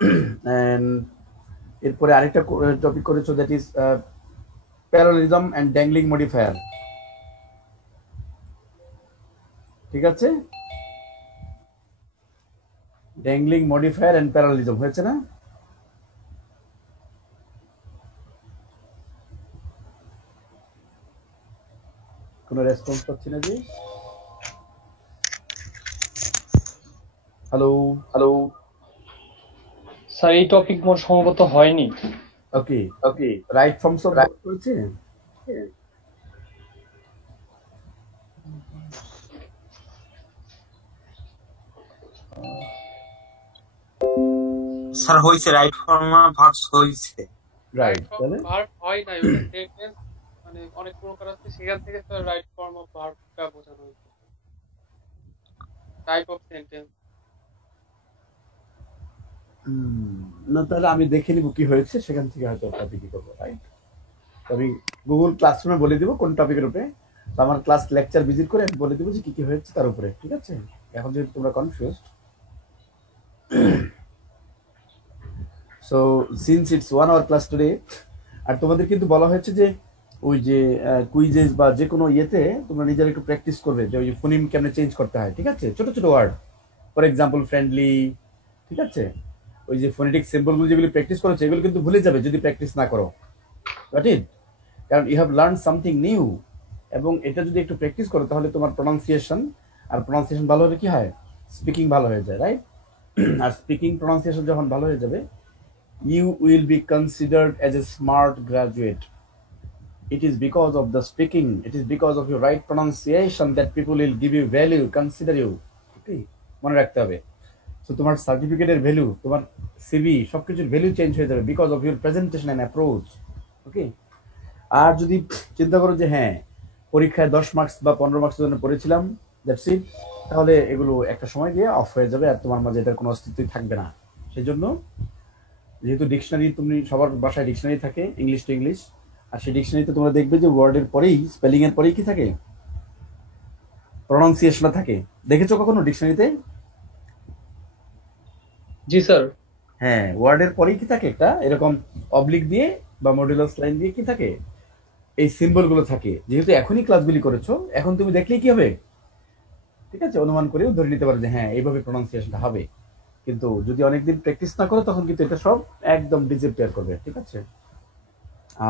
And এরপরে আরেকটা topic করেছো, that is parallelism and dangling modifier. ঠিক আছে, ড্যাংলিং মডিফায়ার অ্যান্ড প্যারালিজম হয়েছে না? কোনো রেসপন্স পাচ্ছি না যে। হ্যালো। হ্যালো স্যার, এই টপিক মোর সম্ভবত হয়নি। Okay, okay, right forms of right. Verb করেছে। স্যার হয়েছে, রাইট ফর্ম ভার্বস হয়েছে। রাইট রাইট, ফর্ম তাহলে ভার্ব হয় নাই, ওটা সেন্টেন্স, মানে অনেক প্রকার আছে, সেখান থেকে স্যার রাইট ফর্ম অফ ভার্বটা বোঝানো হয়েছে, টাইপ অফ সেন্টেন্স। না, তাহলে আমি দেখে নিব কি হয়েছে, সেখান থেকে হয়তো টপিক করবো। রাইট, আমি গুগল ক্লাসরুমে বলে দিব কোন টপিকের উপরে, তো আমার ক্লাস লেকচার ভিজিট করে আমি বলে দিব যে কি কি হয়েছে তার উপরে। ঠিক আছে, এখন যদি তোমরা confused, so since it's 1 hour class today, আর তোমাদের কিন্তু বলা হয়েছে যে ওই যে কুইজেস বা যে কোনো ইয়েতে তোমরা নিজেরা একটু প্র্যাকটিস করবে যে ওই যে ফোনিম কেমনে চেঞ্জ করতে হয়। ঠিক আছে, ছোট ছোট ওয়ার্ড, ফর এক্সাম্পল ফ্রেন্ডলি। ঠিক আছে, ওই যে ফোনেটিক সিম্বলগুলো যেগুলো প্র্যাকটিস করেছে এগুলো কিন্তু ভুলে যাবে যদি প্র্যাকটিস না করো। Got it? কারণ you have learn something new, এবং এটা যদি একটু প্র্যাকটিস করো তাহলে তোমার প্রনাউন্সিয়েশন, আর প্রনাউন্সিয়েশন ভালো হলে কি হয়, স্পিকিং ভালো হয়ে যায়। রাইট, আর স্পিকিং প্রনাউন্সিয়েশন যখন ভালো হয়ে যাবে, you will be considered as a smart graduate. It is because of the speaking, it is because of your right pronunciation that people will give you value, consider you. Okay, মনে রাখতে হবে। So তোমার সার্টিফিকেটের value, তোমার CV, সবকিছুর value change হয়ে যাবে because of your presentation and approach. Okay, আর যদি চিন্তা করো যে হ্যাঁ পরীক্ষায় 10 মার্কস বা 15 মার্কসের জন্য পড়েছিলাম, দ্যাটস ইট, তাহলে এগুলো একটা সময় দিয়ে অফ হয়ে যাবে আর তোমার মাঝে এটার কোনো অস্তিত্বই থাকবে না। সেই জন্য যেহেতু ডিকশনারি, তুমি সবার বাসায় ডিকশনারি থাকে ইংলিশ টু ইংলিশ, আর সেই ডিকশনারিতে তোমরা দেখবে যে ওয়ার্ডের পরেই, স্পেলিং এর পরেই কি থাকে, প্রনাউন্সিয়েশনটা থাকে। দেখেছো কখনো ডিকশনারিতে? জি স্যার। হ্যাঁ, ওয়ার্ডের পরেই কি থাকে, একটা এরকম অবলিক দিয়ে বা মডুলাস লাইন দিয়ে কি থাকে, এই সিম্বল গুলো থাকে। যেহেতু এখনই ক্লাসগুলি করেছো, এখন তুমি দেখলেই কি হবে, ঠিক আছে, অনুমান করেও ধরে নিতে পারো যে হ্যাঁ এইভাবে প্রনাউন্সিয়েশনটা হবে। কিন্তু যদি অনেকদিন প্র্যাকটিস না করো তখন কিন্তু এটা সব একদম ডিসঅ্যাপিয়ার করবে। ঠিক আছে,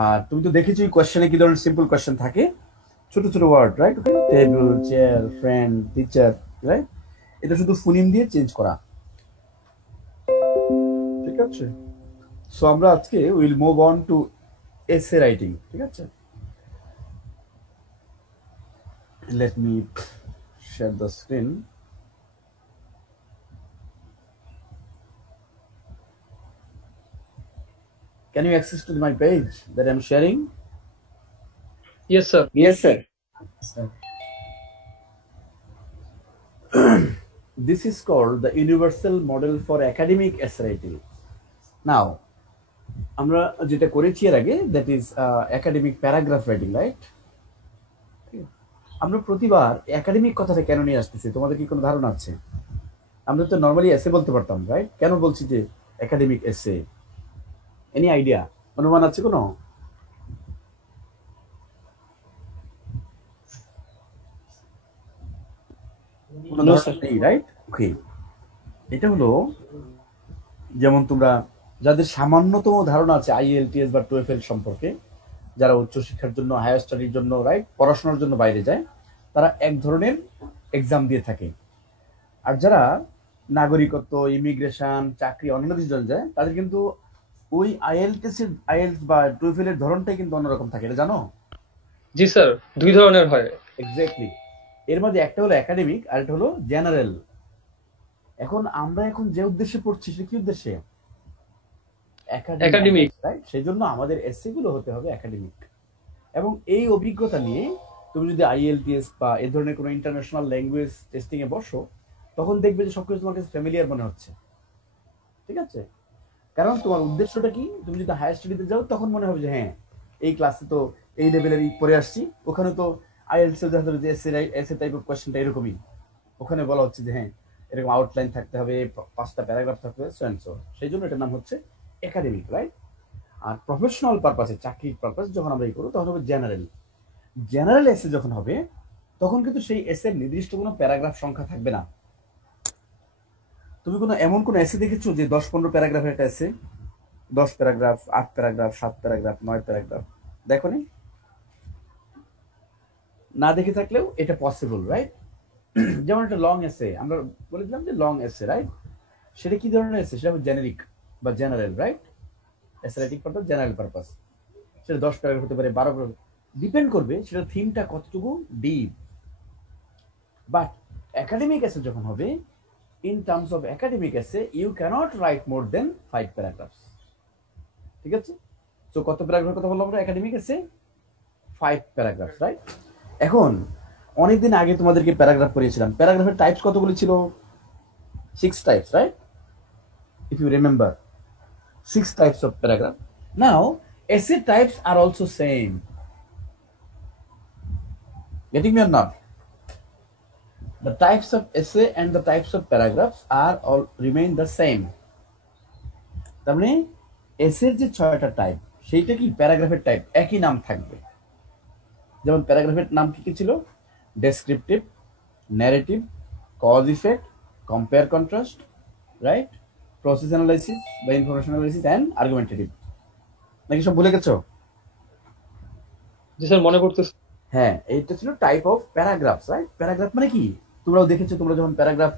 আর তুমি তো দেখেছো কোয়েশ্চেনে কি ধরনের সিম্পল কোয়েশ্চেন থাকে, ছোট ছোট word. Right, okay, table, chair, friend, teacher. Right, এটা শুধু ফোনিম দিয়ে চেঞ্জ করা। ঠিক আছে, সো আমরা আজকে will move on to essay writing. ঠিক আছে, let me share the screen. Can you access to my page that I'm sharing? Yes sir. Yes, sir. This is called the universal model for academic essay writing. Now, আমরা যেটা করেছি এর আগে, that is academic paragraph writing. Right, আমরা প্রতিবার academic কথাটা কেন নিয়ে আসতেছি, তোমাদের কি কোনো ধারণা আছে? আমরা তো নর্মালি এসে বলতে পারতাম। রাইট, কেন বলছি যে একাডেমিক এসে? এনি আইডিয়া, অনুমান আছে কোনো? কোনো নো ধারণা স্যার। নেই। রাইট, ওকে, এটা হলো যেমন তোমরা যাদের সামান্যতম ধারণা আছে আইএলটিএস বা টোয়েফেল সম্পর্কে, যারা উচ্চশিক্ষার জন্য, হায়ার স্টাডির জন্য, রাইট, পড়াশোনার জন্য বাইরে যায়, তারা এক ধরনের এক্সাম দিয়ে থাকে। আর যারা নাগরিকত্ব, ইমিগ্রেশন, চাকরি, অন্যান্য কিছু জন্য যায়, তাদের কিন্তু ওই আইএলটিএস বা টোয়েফেলের ধরনটাই কিন্তু অন্যরকম থাকে। এটা জানো? জি স্যার, দুই ধরনের হয়। এক্স্যাক্টলি, এর মধ্যে একটা হলো একাডেমিক আর একটা হলো জেনারেল। এখন আমরা এখন যে উদ্দেশ্যে পড়ছি সে কি উদ্দেশ্যে? একাডেমিক। একাডেমিক। রাইট, সেই জন্য আমাদের এসে গুলো হতে হবে একাডেমিক। এবং এই অভিজ্ঞতা নিয়ে তুমি যদি আইএলটিএস বা এ ধরনের কোনো ইন্টারন্যাশনাল ল্যাঙ্গুয়েজ টেস্টিং এ বসো, তখন দেখবে যে সবকিছু তোমার কাছে ফ্যামিলিয়ার মনে হচ্ছে। ঠিক আছে, কারণ তোমার উদ্দেশ্যটা কি, তুমি যদি হায়ার স্টাডিতে যাও তখন মনে হবে যে হ্যাঁ এই ক্লাসে তো এই লেভেলের পড়ে আসছি, ওখানে তো আইএলটিএস এর যে এসে টাইপ অফ কোয়েশ্চেনটা এরকমই, ওখানে বলা হচ্ছে যে হ্যাঁ এরকম আউটলাইন থাকতে হবে, 5টা প্যারাগ্রাফ থাকতে হবে, সো সেই জন্য এটার নাম হচ্ছে একাডেমিক, রাইট? আর প্রফেশনাল পারপাসে, চাকরির পারপাস যখন আমরা করবো তখন হবে জেনারেল। জেনারেল এসে যখন হবে তখন কিন্তু সেই এসের নির্দিষ্ট কোনো প্যারাগ্রাফ সংখ্যা থাকবে না। তুমি কোনো এমন কোনো এসে দেখেছো যে 10-15 প্যারাগ্রাফের একটা এসে, 10 প্যারাগ্রাফ, 8 প্যারাগ্রাফ, 7 প্যারাগ্রাফ, 9 প্যারাগ্রাফ? দেখো নি? না দেখে থাকলেও এটা পসিবল, রাইট? যেমন একটা লং এসে, আমরা বলেছিলাম যে লং এসে, রাইট? সেটা কি ধরনের এসে? সেটা জেনারিক বা general, right? Essay writing purpose, general purpose. সেটা 10 প্যারাগ্রাফ হতে পারে, 12 প্যারাগ্রাফ, ডিপেন্ড করবে সেটা থিমটা কতটুকু ডিপ। বাট একাডেমিক এসে যখন হবে, in terms of academic essay you can't write more than 5 paragraphs. ঠিক আছে? তো কত প্যারাগ্রাফের কথা বললাম আমরা একাডেমিক এসে? 5 প্যারাগ্রাফ, রাইট? এখন অনেকদিন আগে তোমাদেরকে প্যারাগ্রাফ পড়িয়েছিলাম। প্যারাগ্রাফের টাইপস কতগুলি ছিল? 6 types, right? If you remember, 6 types of paragraph. Now, essay types are also same. Getting me or not? The types of essay and the types of paragraphs are all remain the same. তার মানে এসের যে 6টা type, সেইটা কি প্যারাগ্রাফের type, একই নাম থাকবে। যেমন প্যারাগ্রাফের নাম কি কি ছিল? Descriptive, narrative, cause effect, compare contrast, right? Process analysis বা ইনফরমেশন অ্যানালাইসিস এন্ড আর্গুমেন্টেটিভ। নাকি সব ভুলে গেছো? জি স্যার, মনে পড়তেছে। হ্যাঁ, এইটা ছিল type of paragraphs, right? Paragraph মানে কি? তোমরাও দেখেছো, তোমরা যখন প্যারাগ্রাফ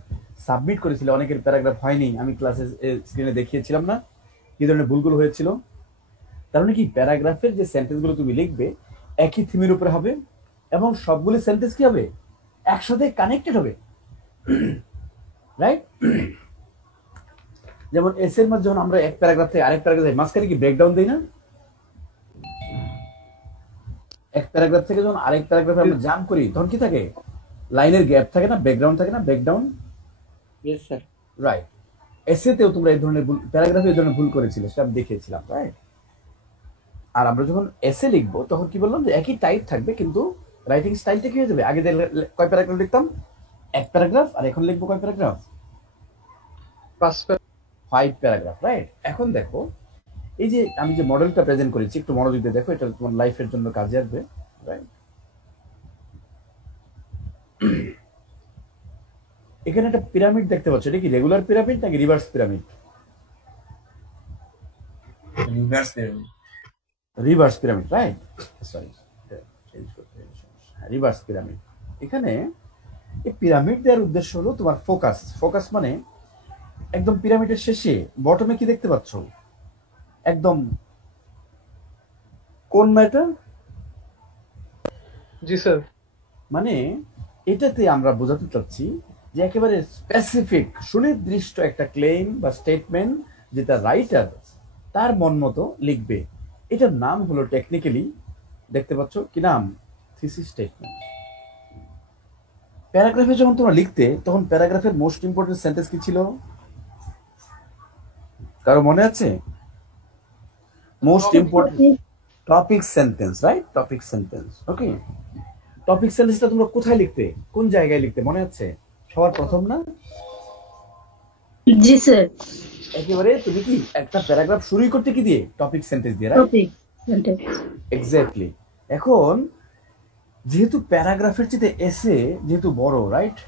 সাবমিট করেছিলে, অনেকের প্যারাগ্রাফ হয়নি, আমি ক্লাসে স্ক্রিনে দেখিয়েছিলাম না কি ধরনের ভুলগুলো হয়েছিল। তার মানে কি, প্যারাগ্রাফের যে সেন্টেন্সগুলো তুমি লিখবে একই থিমের উপরে হবে এবং সবগুলি সেন্টেন্স কি হবে? একসাথে কানেক্টেড হবে, রাইট? যেমন এসের মধ্যে যখন আমরা এক প্যারাগ্রাফ থেকে আরেক প্যারাগ্রাফে মাঝখানে কি ব্রেকডাউন দিই না? এক প্যারাগ্রাফ থেকে যখন আরেক প্যারাগ্রাফে আমরা জাম্প করি তখন কি থাকে? লাইনের গ্যাপ থাকে না, ব্যাকগ্রাউন্ড থাকে না, ব্রেকডাউন, ইয়েস স্যার। রাইট? এসেতেও তোমরা এই ধরনের ভুল, প্যারাগ্রাফে এই ধরনের ভুল করেছিলে, সেটা আমি দেখিয়েছিলাম, রাইট? আর আমরা যখন এসে লিখবো তখন কি বললাম যে একই টাইপ থাকবে, কিন্তু রাইটিং স্টাইলটা কি হয়ে যাবে? আগে কয় প্যারাগ্রাফ লিখতাম? এক প্যারাগ্রাফ। আর এখন লিখবো কয় প্যারাগ্রাফ? 5 paragraph, right? এখন দেখো, এই যে আমি যে মডেলটা প্রেজেন্ট করেছি, একটু মনোযোগ দিয়ে দেখো, এটা তোমার লাইফের জন্য কাজে আসবে, রাইট? এখানে একটা পিরামিড দেখতে পাচ্ছ, এটা কি রেগুলার পিরামিড নাকি reverse pyramid? Reverse pyramid, right? Sorry, change করতে হবে, রিভার্স পিরামিড। এখানে এই পিরামিড দেওয়ার উদ্দেশ্য হলো তোমার ফোকাস। ফোকাস মানে একদম পিরামিডের শেষে বটমে কি দেখতে পাচ্ছ? একদম কোন না এটা? জি স্যার। মানে এটাতে আমরা বোঝাতে চাচ্ছি যে একেবারে স্পেসিফিক, সুনির্দিষ্ট একটা ক্লেম বা স্টেটমেন্ট যেটা রাইটার তার মন মতো লিখবে। এটার নাম হলো টেকনিক্যালি, দেখতে পাচ্ছ কি নাম? Thesis statement. প্যারাগ্রাফে যখন তোমরা লিখতে তখন প্যারাগ্রাফের মোস্ট ইম্পর্টেন্ট সেন্টেন্স কি ছিল? কারো মনে আছে? Most important topic sentence, right? Topic sentence, okay. Topic সেন্টেন্সটা তোমরা কোথায় লিখতে, কোন জায়গায় লিখতে মনে আছে? সবার প্রথম না? জি স্যার। একেবারে তুমি কি একটা প্যারাগ্রাফ শুরুই করতে কি দিয়ে? টপিক সেন্টেন্স দিয়ে, রাইট? Topic sentence. এক্স্যাক্টলি। এখন যেহেতু প্যারাগ্রাফের চেয়ে এসে যেহেতু বড়, রাইট?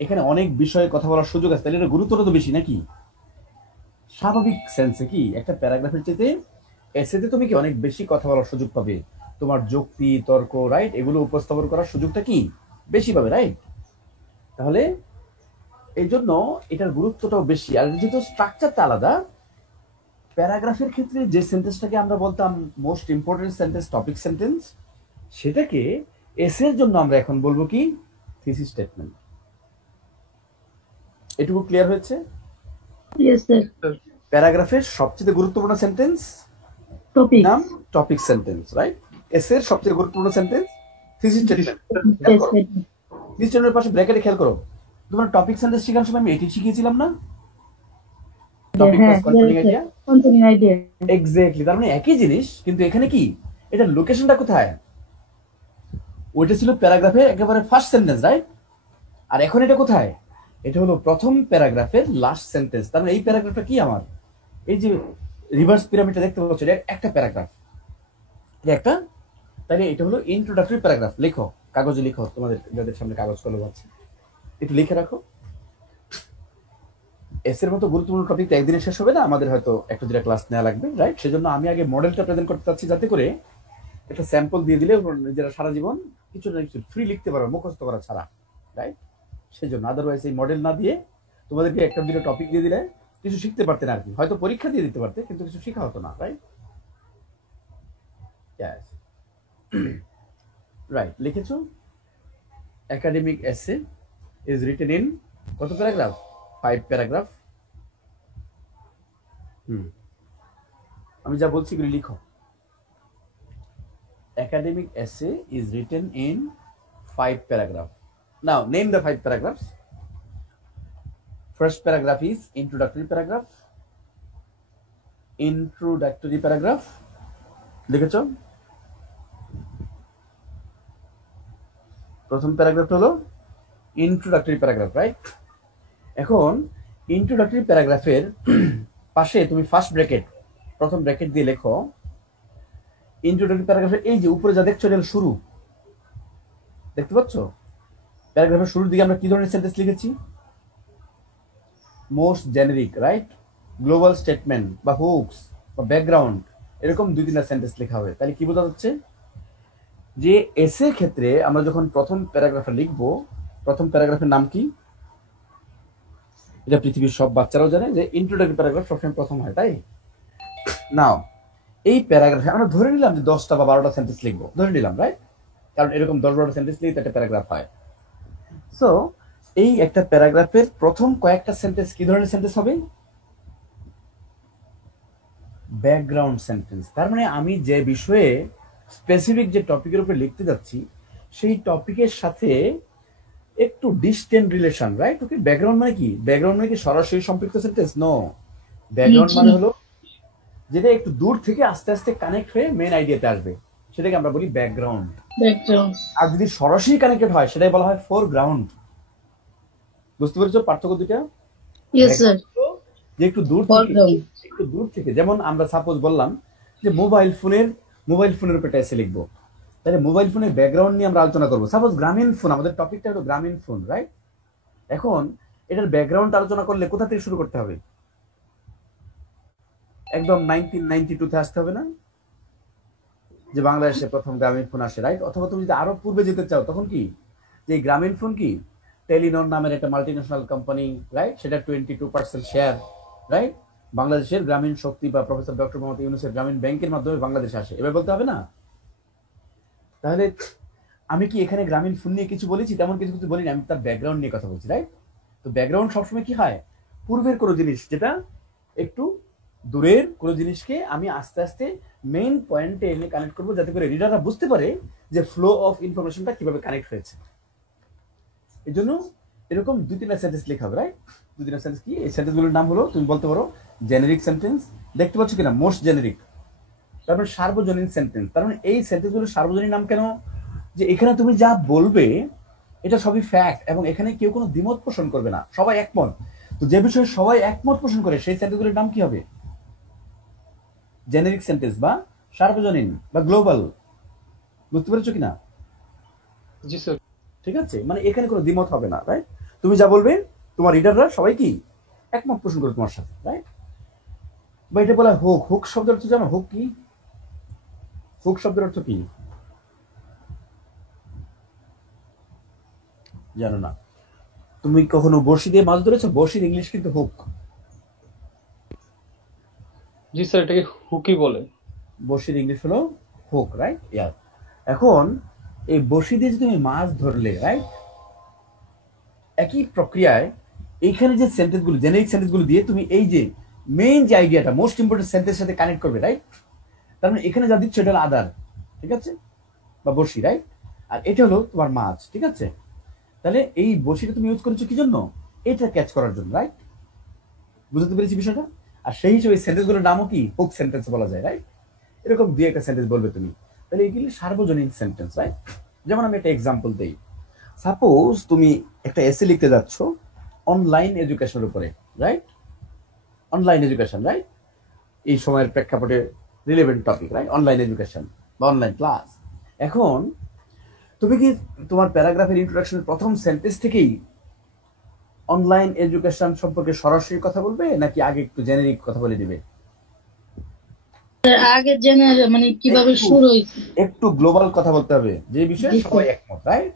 এখানে অনেক বিষয়ে কথা বলার সুযোগ আছে, তাহলে এটা গুরুত্বটা তো বেশি নাকি? স্বাভাবিক সেন্সে কি একটা প্যারাগ্রাফের চেয়ে এসেতে তুমি কি অনেক বেশি কথা বলার সুযোগ পাবে, তোমার যুক্তি তর্ক, রাইট, এগুলো উপস্থাপন করার সুযোগটা কি বেশি পাবে, রাইট? তাহলে এই জন্য এটার গুরুত্বটাও বেশি। আর যেহেতু স্ট্রাকচারটা আলাদা, প্যারাগ্রাফের ক্ষেত্রে যে সেন্টেন্সটাকে আমরা বলতাম most important sentence, topic sentence, সেটাকে এসের জন্য আমরা এখন বলবো কি? Thesis statement. এটুকু ক্লিয়ার হয়েছে? Yes sir. প্যারাগ্রাফের সবচেয়ে গুরুত্বপূর্ণ সেন্টেন্স টপিক নাম টপিক সেন্টেন্স, রাইট? এসের সবচেয়ে গুরুত্বপূর্ণ সেন্টেন্স থিসিস স্টেটমেন্ট। থিসিস স্টেটমেন্টের পাশে ব্র্যাকেটে খেয়াল করো, তোমার টপিক সেন্টেন্স শেখানোর সময় আমি এটি শিখিয়েছিলাম না? Topic plus controlling idea, controlling idea. Exactly. তার মানে একই জিনিস, কিন্তু এখানে কি এটা লোকেশনটা কোথায়? ওইটা ছিল প্যারাগ্রাফের একেবারে ফার্স্ট সেন্টেন্স, রাইট? আর এখন এটা কোথায়? এটা হলো প্রথম প্যারাগ্রাফের লাস্ট সেন্টেন্স। তার মানে এই প্যারাগ্রাফটা কি আমার, এই যে রিভার্স পিরামিডটা দেখতে পাচ্ছ, এটা একটা প্যারাগ্রাফ, এটা একটা। তাহলে এটা হলো ইন্ট্রোডাক্টরি প্যারাগ্রাফ। লেখো, কাগজে লিখো, তোমাদের যাদের সামনে কাগজ কলম আছে একটু লিখে রাখো। এসের মতো গুরুত্বপূর্ণ টপিক তো একদিনে শেষ হবে না, আমাদের হয়তো একটা দুটা ক্লাস নেওয়া লাগবে, রাইট? সেজন্য আমি আগে মডেলটা প্রেজেন্ট করতে চাচ্ছি, যাতে করে একটা স্যাম্পল দিয়ে দিলে নিজেরা সারা জীবন কিছু না কিছু ফ্রি লিখতে পারো, মুখস্থ করা ছাড়া, রাইট? সেজন্য আদারওয়াইজ এই মডেল না দিয়ে তোমাদেরকে একটা দুটো টপিক দিয়ে দিলে কিছু শিখতে পারতে না আর কি, হয়তো পরীক্ষা দিয়ে দিতে পারতে কিন্তু কিছু শেখা হতো না, রাইট? রাইট, লিখেছো একাডেমিক এসে ইজ রিটেন ইন কত প্যারাগ্রাফ? 5 প্যারাগ্রাফ। আমি যা বলছি এগুলি লিখো। Academic essay is written in 5 paragraphs. Now, name the 5 paragraphs. First paragraph is introductory paragraph. Introductory paragraph. লিখেছ? প্রথম প্যারাগ্রাফটা হলো ইন্ট্রোডাক্টরি প্যারাগ্রাফ, রাইট? এখন ইন্ট্রোডাক্টরি প্যারাগ্রাফের পাশে তুমি ফার্স্ট ব্র্যাকেট, প্রথম ব্র্যাকেট দিয়ে লেখো ইন্ট্রোডাক্টরি প্যারাগ্রাফের এই যে উপরে যা দেখছো, এটা শুরু, দেখতে পাচ্ছ? প্যারাগ্রাফের শুরুর দিকে আমরা কি ধরনের সেন্টেন্স লিখেছি? Most generic, right? Global statement বা হুকস বা ব্যাকগ্রাউন্ড, এরকম 2-3টা সেন্টেন্স লেখা হবে। তাহলে কি বোঝা যাচ্ছে যে এসে ক্ষেত্রে আমরা যখন প্রথম প্যারাগ্রাফে লিখবো, প্রথম প্যারাগ্রাফের নাম কি? এটা পৃথিবীর সব বাচ্চারাও জানে যে ইন্ট্রোডাক্টরি প্যারাগ্রাফ সবসময় প্রথম হয়, তাই? নাও এই প্যারাগ্রাফে আমরা ধরে নিলাম যে 10টা বা 12টা সেন্টেন্স লিখবো, ধরে নিলাম, রাইট? কারণ এরকম 10-12টা সেন্টেন্স লিখে একটা প্যারাগ্রাফ হয়। সো এই একটা প্যারাগ্রাফের প্রথম কয়েকটা সেন্টেন্স কি ধরনের সেন্টেন্স হবে? Background sentence. তার মানে আমি যে বিষয়ে স্পেসিফিক যে টপিকের উপর লিখতে যাচ্ছি সেই টপিকের সাথে একটু ডিস্টেন্ট রিলেশন, রাইট? ওকে, ব্যাকগ্রাউন্ড মানে কি? ব্যাকগ্রাউন্ড মানে কি সরাসরি সম্পৃক্ত সেন্টেন্স? নো, ব্যাকগ্রাউন্ড মানে হলো যেটা একটু দূর থেকে আস্তে আস্তে কানেক্ট হয়ে মেন আইডিয়াতে আসবে, সেটাকে আমরা বলি ব্যাকগ্রাউন্ড। আর যদি সরাসরি কানেক্টেড হয় সেটাই বলা হয় ফোরগ্রাউন্ড। বুঝতে পেরেছো পার্থক্য দুটা? Yes, sir. যে একটু দূর থেকে, যেমন আমরা সাপোজ বললাম যে মোবাইল ফোনের উপর এসে লিখবো, তাহলে মোবাইল ফোনের ব্যাকগ্রাউন্ড নিয়ে আমরা আলোচনা করবো। সাপোজ গ্রামীণ ফোন, আমাদের টপিকটা হলো গ্রামীণ ফোন, রাইট? এখন এটার ব্যাকগ্রাউন্ড আলোচনা করলে কোথা থেকে শুরু করতে হবে? একদম 1992-তে আসতে হবে না, যে বাংলাদেশে প্রথম গ্রামীণ ফোন আসে, রাইট? অথবা তুমি যদি আরো পূর্বে যেতে চাও, তখন কি যে গ্রামীণ ফোন কি টেলিনর নামের একটা মাল্টিন্যাশনাল কোম্পানি, রাইট? সেটা 22% শেয়ার, রাইট? বাংলাদেশের গ্রামীণ শক্তি বা প্রফেসর ডক্টর মোহাম্মদ ইউনূসের গ্রামীণ ব্যাংকের মাধ্যমে বাংলাদেশে আসে, এবার বলতে হবে না? তাহলে আমি কি এখানে গ্রামীণ ফোন নিয়ে কিছু বলেছি? তেমন কিছু কিছু বলিনি, আমি তার ব্যাকগ্রাউন্ড নিয়ে কথা বলছি, রাইট? তো ব্যাকগ্রাউন্ড সবসময় কি হয়? পূর্বের কোনো জিনিস, যেটা একটু দূরের কোনো জিনিসকে আমি আস্তে আস্তে মেইন পয়েন্টে এনে কানেক্ট করবো, যাতে করে রিডাররা বুঝতে পারে যে ফ্লো অফ ইনফরমেশনটা কিভাবে কানেক্ট হয়েছে। এই জন্য এরকম 2-3টা সেন্টেন্স লেখা হবে, রাইট? 2-3টা সেন্টেন্স কি? এই সেন্টেন্সগুলোর নাম হলো, তুমি বলতে পারো জেনেরিক সেন্টেন্স, দেখতে পাচ্ছ কিনা মোস্ট জেনেরিক, তারপরে সার্বজনীন সেন্টেন্স। তার মানে এই সেন্টেন্সগুলোর সার্বজনীন নাম কেন? যে এখানে তুমি যা বলবে এটা সবই ফ্যাক্ট, এবং এখানে কেউ কোনো দ্বিমত পোষণ করবে না, সবাই একমত। তো যে বিষয়ে সবাই একমত পোষণ করে সেই সেন্টেন্সগুলোর নাম কি হবে? জেনেরিক সেন্টেন্স বা সার্বজনীন বা গ্লোবাল। বুঝতে পেরেছো কিনা? জি স্যার। ঠিক আছে, মানে এখানে কোনো দ্বিমত হবে না, রাইট? তুমি যা বলবে তোমার রিডাররা সবাই কি একমত পোষণ করবে তোমার সাথে, রাইট? বা এটা বলা হুক। হুক শব্দের অর্থ জানো? হুক কি? হুক শব্দের অর্থ কি জানো না? তুমি কখনো বড়শি দিয়ে মাছ ধরেছো? বড়শির ইংলিশ কিন্তু হুক। জি স্যার, এটাকে হুকি বলে। বড়শির ইংলিশ হলো হুক, রাইট? ইয়ার। এখন এই বড়শি দিয়ে যে তুমি মাছ ধরলে, রাইট, একই প্রক্রিয়ায় এইখানে যে সেন্টেন্সগুলো, জেনেরিক সেন্টেন্সগুলো দিয়ে তুমি এই যে মেইন যে আইডিয়াটা মোস্ট ইম্পর্টেন্ট সেন্টেন্সের সাথে কানেক্ট করবে, রাইট? তার মানে এখানে যা দিচ্ছ এটা হলো আদার, ঠিক আছে, বা বড়শি, রাইট? আর এটা হলো তোমার মাছ, ঠিক আছে? তাহলে এই বড়শিটা তুমি ইউজ করেছো কি জন্য? এটা ক্যাচ করার জন্য, রাইট? বুঝতে পেরেছি বিষয়টা? আর সেই হিসেবে সেন্টেন্সগুলোর নামও কি হুক সেন্টেন্স বলা যায়, রাইট? এরকম দুই একটা সেন্টেন্স বলবে তুমি, তাহলে এগুলি সার্বজনীন সেন্টেন্স, রাইট? যেমন আমি একটা এক্সাম্পল দেই। সাপোজ তুমি একটা এসে লিখতে যাচ্ছ, অনলাইন এডুকেশনের উপরে, রাইট? Online education, right? এই সময়ের প্রেক্ষাপটে relevant topic, right? Online education বা অনলাইন ক্লাস। এখন তুমি কি তোমার প্যারাগ্রাফের ইন্ট্রোডাকশনের প্রথম সেন্টেন্স থেকেই অনলাইন এডুকেশন সম্পর্কে সরাসরি কথা বলবে, নাকি আগে একটু জেনেরিক কথা বলে দিবে? আগে জেনে মানে কিভাবে শুরু হয়েছে। একটু গ্লোবাল কথা বলতে হবে, যে বিষয়ে জি, সবাই স্যার। একমত, রাইট?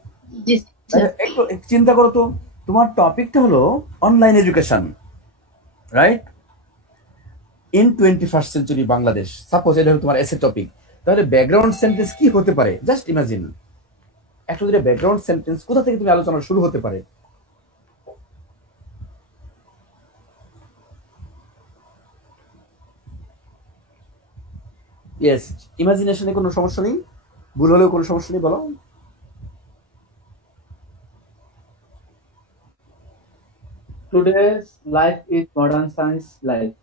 জি স্যার। একটু একটু চিন্তা করো তো, তোমার টপিকটা হলো online education, right? In 21st century Bangladesh, suppose এটা হলো তোমার এসে টপিক। তাহলে ব্যাকগ্রাউন্ড সেন্টেন্স কি হতে পারে? জাস্ট ইমাজিন একটা যদি ব্যাকগ্রাউন্ড সেন্টেন্স কোথা থেকে তুমি আলোচনা শুরু হতে পারে? ইয়েস, ইমাজিনেশনে কোনো সমস্যা নেই, ভুল হলেও কোনো সমস্যা নেই, বলো। Today's life is modern science life.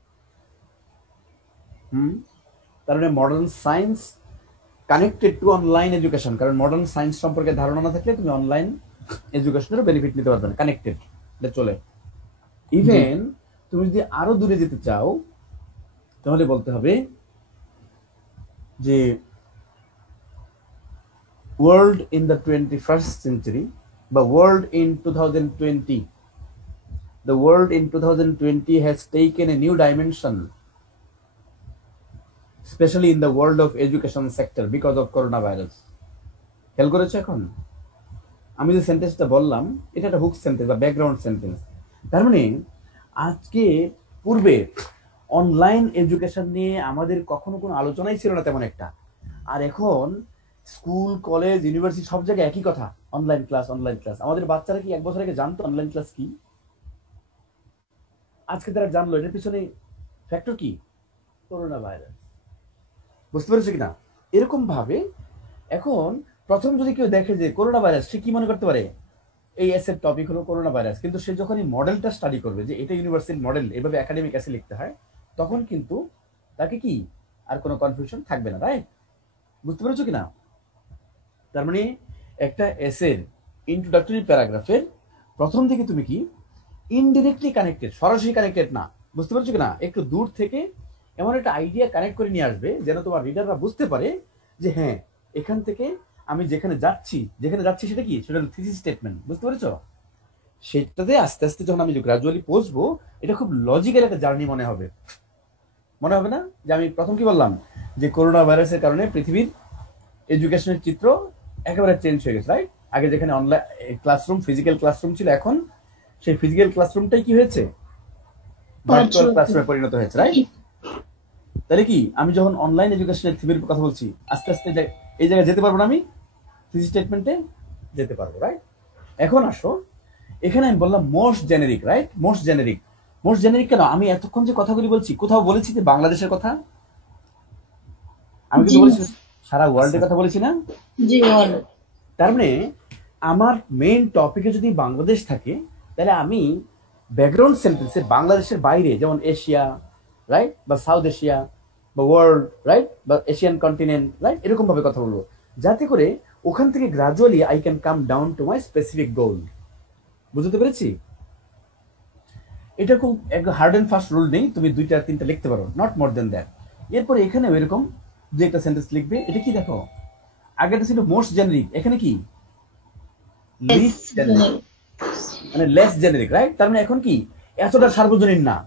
তার মানে modern science connected to online education, কারণ মডার্ন সায়েন্স সম্পর্কে ধারণা না থাকলে তুমি অনলাইন এডুকেশনের বেনিফিট নিতে পারবে না। কানেক্টেড চলে। ইভেন তুমি যদি আরো দূরে যেতে চাও তাহলে বলতে হবে যে world in the 21st century বা world in 2020, the world in 2020 has taken a new dimension, especially in the world of education sector because of coronavirus. খেয়াল করেছো? এখন আমি যে সেন্টেন্সটা বললাম এটা একটা হুক সেন্টেন্স বা ব্যাকগ্রাউন্ড সেন্টেন্স। তার মানে আজকে পূর্বে অনলাইন এডুকেশন নিয়ে আমাদের কখনো কোনো আলোচনাই ছিল না তেমন একটা, আর এখন স্কুল, কলেজ, ইউনিভার্সিটি সব জায়গায় একই কথা, অনলাইন ক্লাস, অনলাইন ক্লাস। আমাদের বাচ্চারা কি 1 বছর আগে জানতো অনলাইন ক্লাস কি? আজকে তারা জানলো। এটার পিছনে ফ্যাক্টর কি? Corona virus. বুঝতে পেরেছো কিনা? এরকম ভাবে এখন প্রথম যদি কেউ দেখে যে করোনা ভাইরাস, সে কি মনে করতে পারে? এই এসের টপিক হলো করোনা ভাইরাস, কিন্তু সে যখনই মডেলটা স্টাডি করবে যে এটা ইউনিভার্সাল মডেল, এভাবে একাডেমিক এসে লিখতে হয়, তখন কিন্তু তাকে কি আর কোনো কনফিউশন থাকবে না, রাইট? বুঝতে পেরেছো কিনা? তার মানে একটা এসের ইন্ট্রোডাক্টরি প্যারাগ্রাফের প্রথম থেকে তুমি কি ইনডিরেক্টলি কানেক্টেড, সরাসরি কানেক্টেড না। বুঝতে পারছো কিনা? একটু দূর থেকে এমন একটা আইডিয়া কানেক্ট করে নিয়ে আসবে যেন তোমার রিডাররা বুঝতে পারে যে হ্যাঁ, এখান থেকে আমি যেখানে যাচ্ছি সেটা কি, সেটা থিসিস স্টেটমেন্ট। বুঝতে পেরেছো? সেটাতে আস্তে আস্তে যখন আমি গ্রাজুয়ালি পৌঁছবো, এটা খুব লজিক্যাল একটা জার্নি মনে হবে না? যে আমি প্রথম কি বললাম যে করোনা ভাইরাসের কারণে পৃথিবীর এডুকেশনের চিত্র একেবারে চেঞ্জ হয়ে গেছে, রাইট? আগে যেখানে অনলাইন ক্লাসরুম, ফিজিক্যাল ক্লাসরুম ছিল, এখন সেই ফিজিক্যাল ক্লাসরুমটাই কি হয়েছে, ভার্চুয়াল ক্লাসরুমে পরিণত হয়েছে, রাইট? তাহলে কি আমি যখন অনলাইন এডুকেশনের থিমের কথা বলছি, আস্তে আস্তে এই জায়গায় যেতে পারবো না, আমি থিসিস স্টেটমেন্টে যেতে পারবো, রাইট? এখন আসো, এখানে আমি বললাম most generic, right? Most generic কেন? আমি এতক্ষণ যে কথাগুলি বলছি, কোথাও বলেছি যে বাংলাদেশের কথা? আমি কিন্তু বলেছি সারা ওয়ার্ল্ডের কথা বলেছি না? জি ওয়ার্ল্ড। তার মানে আমার মেইন টপিকে যদি বাংলাদেশ থাকে, তাহলে আমি ব্যাকগ্রাউন্ড সেন্টেন্সে বাংলাদেশের বাইরে, যেমন এশিয়া, রাইট, বা সাউথ এশিয়া, বা ওয়ার্ল্ড, রাইট, বা এশিয়ান কন্টিনেন্ট, রাইট, এরকম ভাবে কথা বলবো, যাতে করে ওখান থেকে gradually I can come down to my specific goal. বুঝতে পেরেছি? এটা খুব হার্ড এন্ড ফাস্ট রুল নেই, তুমি 2-3টা লিখতে পারো, নট মোর দেন দ্যাট। এরপরে এখানে এরকম 2-একটা সেন্টেন্স লিখবে। এটা কি দেখো, আগেটা ছিল মোস্ট জেনারিক, এখানে কি লিস্ট জেনারিক, মানে লেস জেনারিক, রাইট? তার মানে এখন কি এতটা সার্বজনীন না।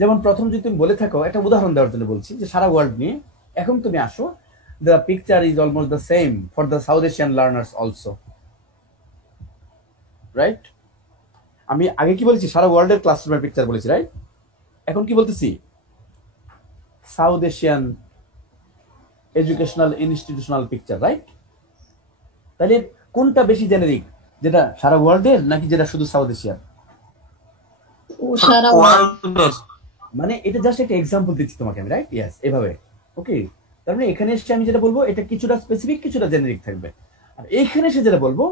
যেমন প্রথম যদি তুমি বলে থাকো, একটা উদাহরণ দেওয়ার জন্য বলছি যে সারা ওয়ার্ল্ড নিয়ে, এখন তুমি আসো, the picture is almost the same for the south Asian learners also, right? আমি আগে কি বলেছি? সারা ওয়ার্ল্ডের ক্লাসরুমের পিকচার বলেছি, রাইট? এখন কি বলতেছি? South Asian educational institutional picture, right? তাহলে কোনটা বেশি জেনারিক, যেটা সারা ওয়ার্ল্ডের নাকি যেটা শুধু সাউথ এশিয়ার? সারা ওয়ার্ল্ড। ওয়ার্ল্ডের। মানে এটা জাস্ট একটা এক্সাম্পল দিচ্ছি তোমাকে আমি, রাইট? ইয়েস, এভাবে। ওকে, তার মানে এখানে এসে আমি যেটা বলবো এটা কিছুটা স্পেসিফিক, কিছুটা জেনারিক থাকবে। আর এইখানে এসে যেটা বলবো,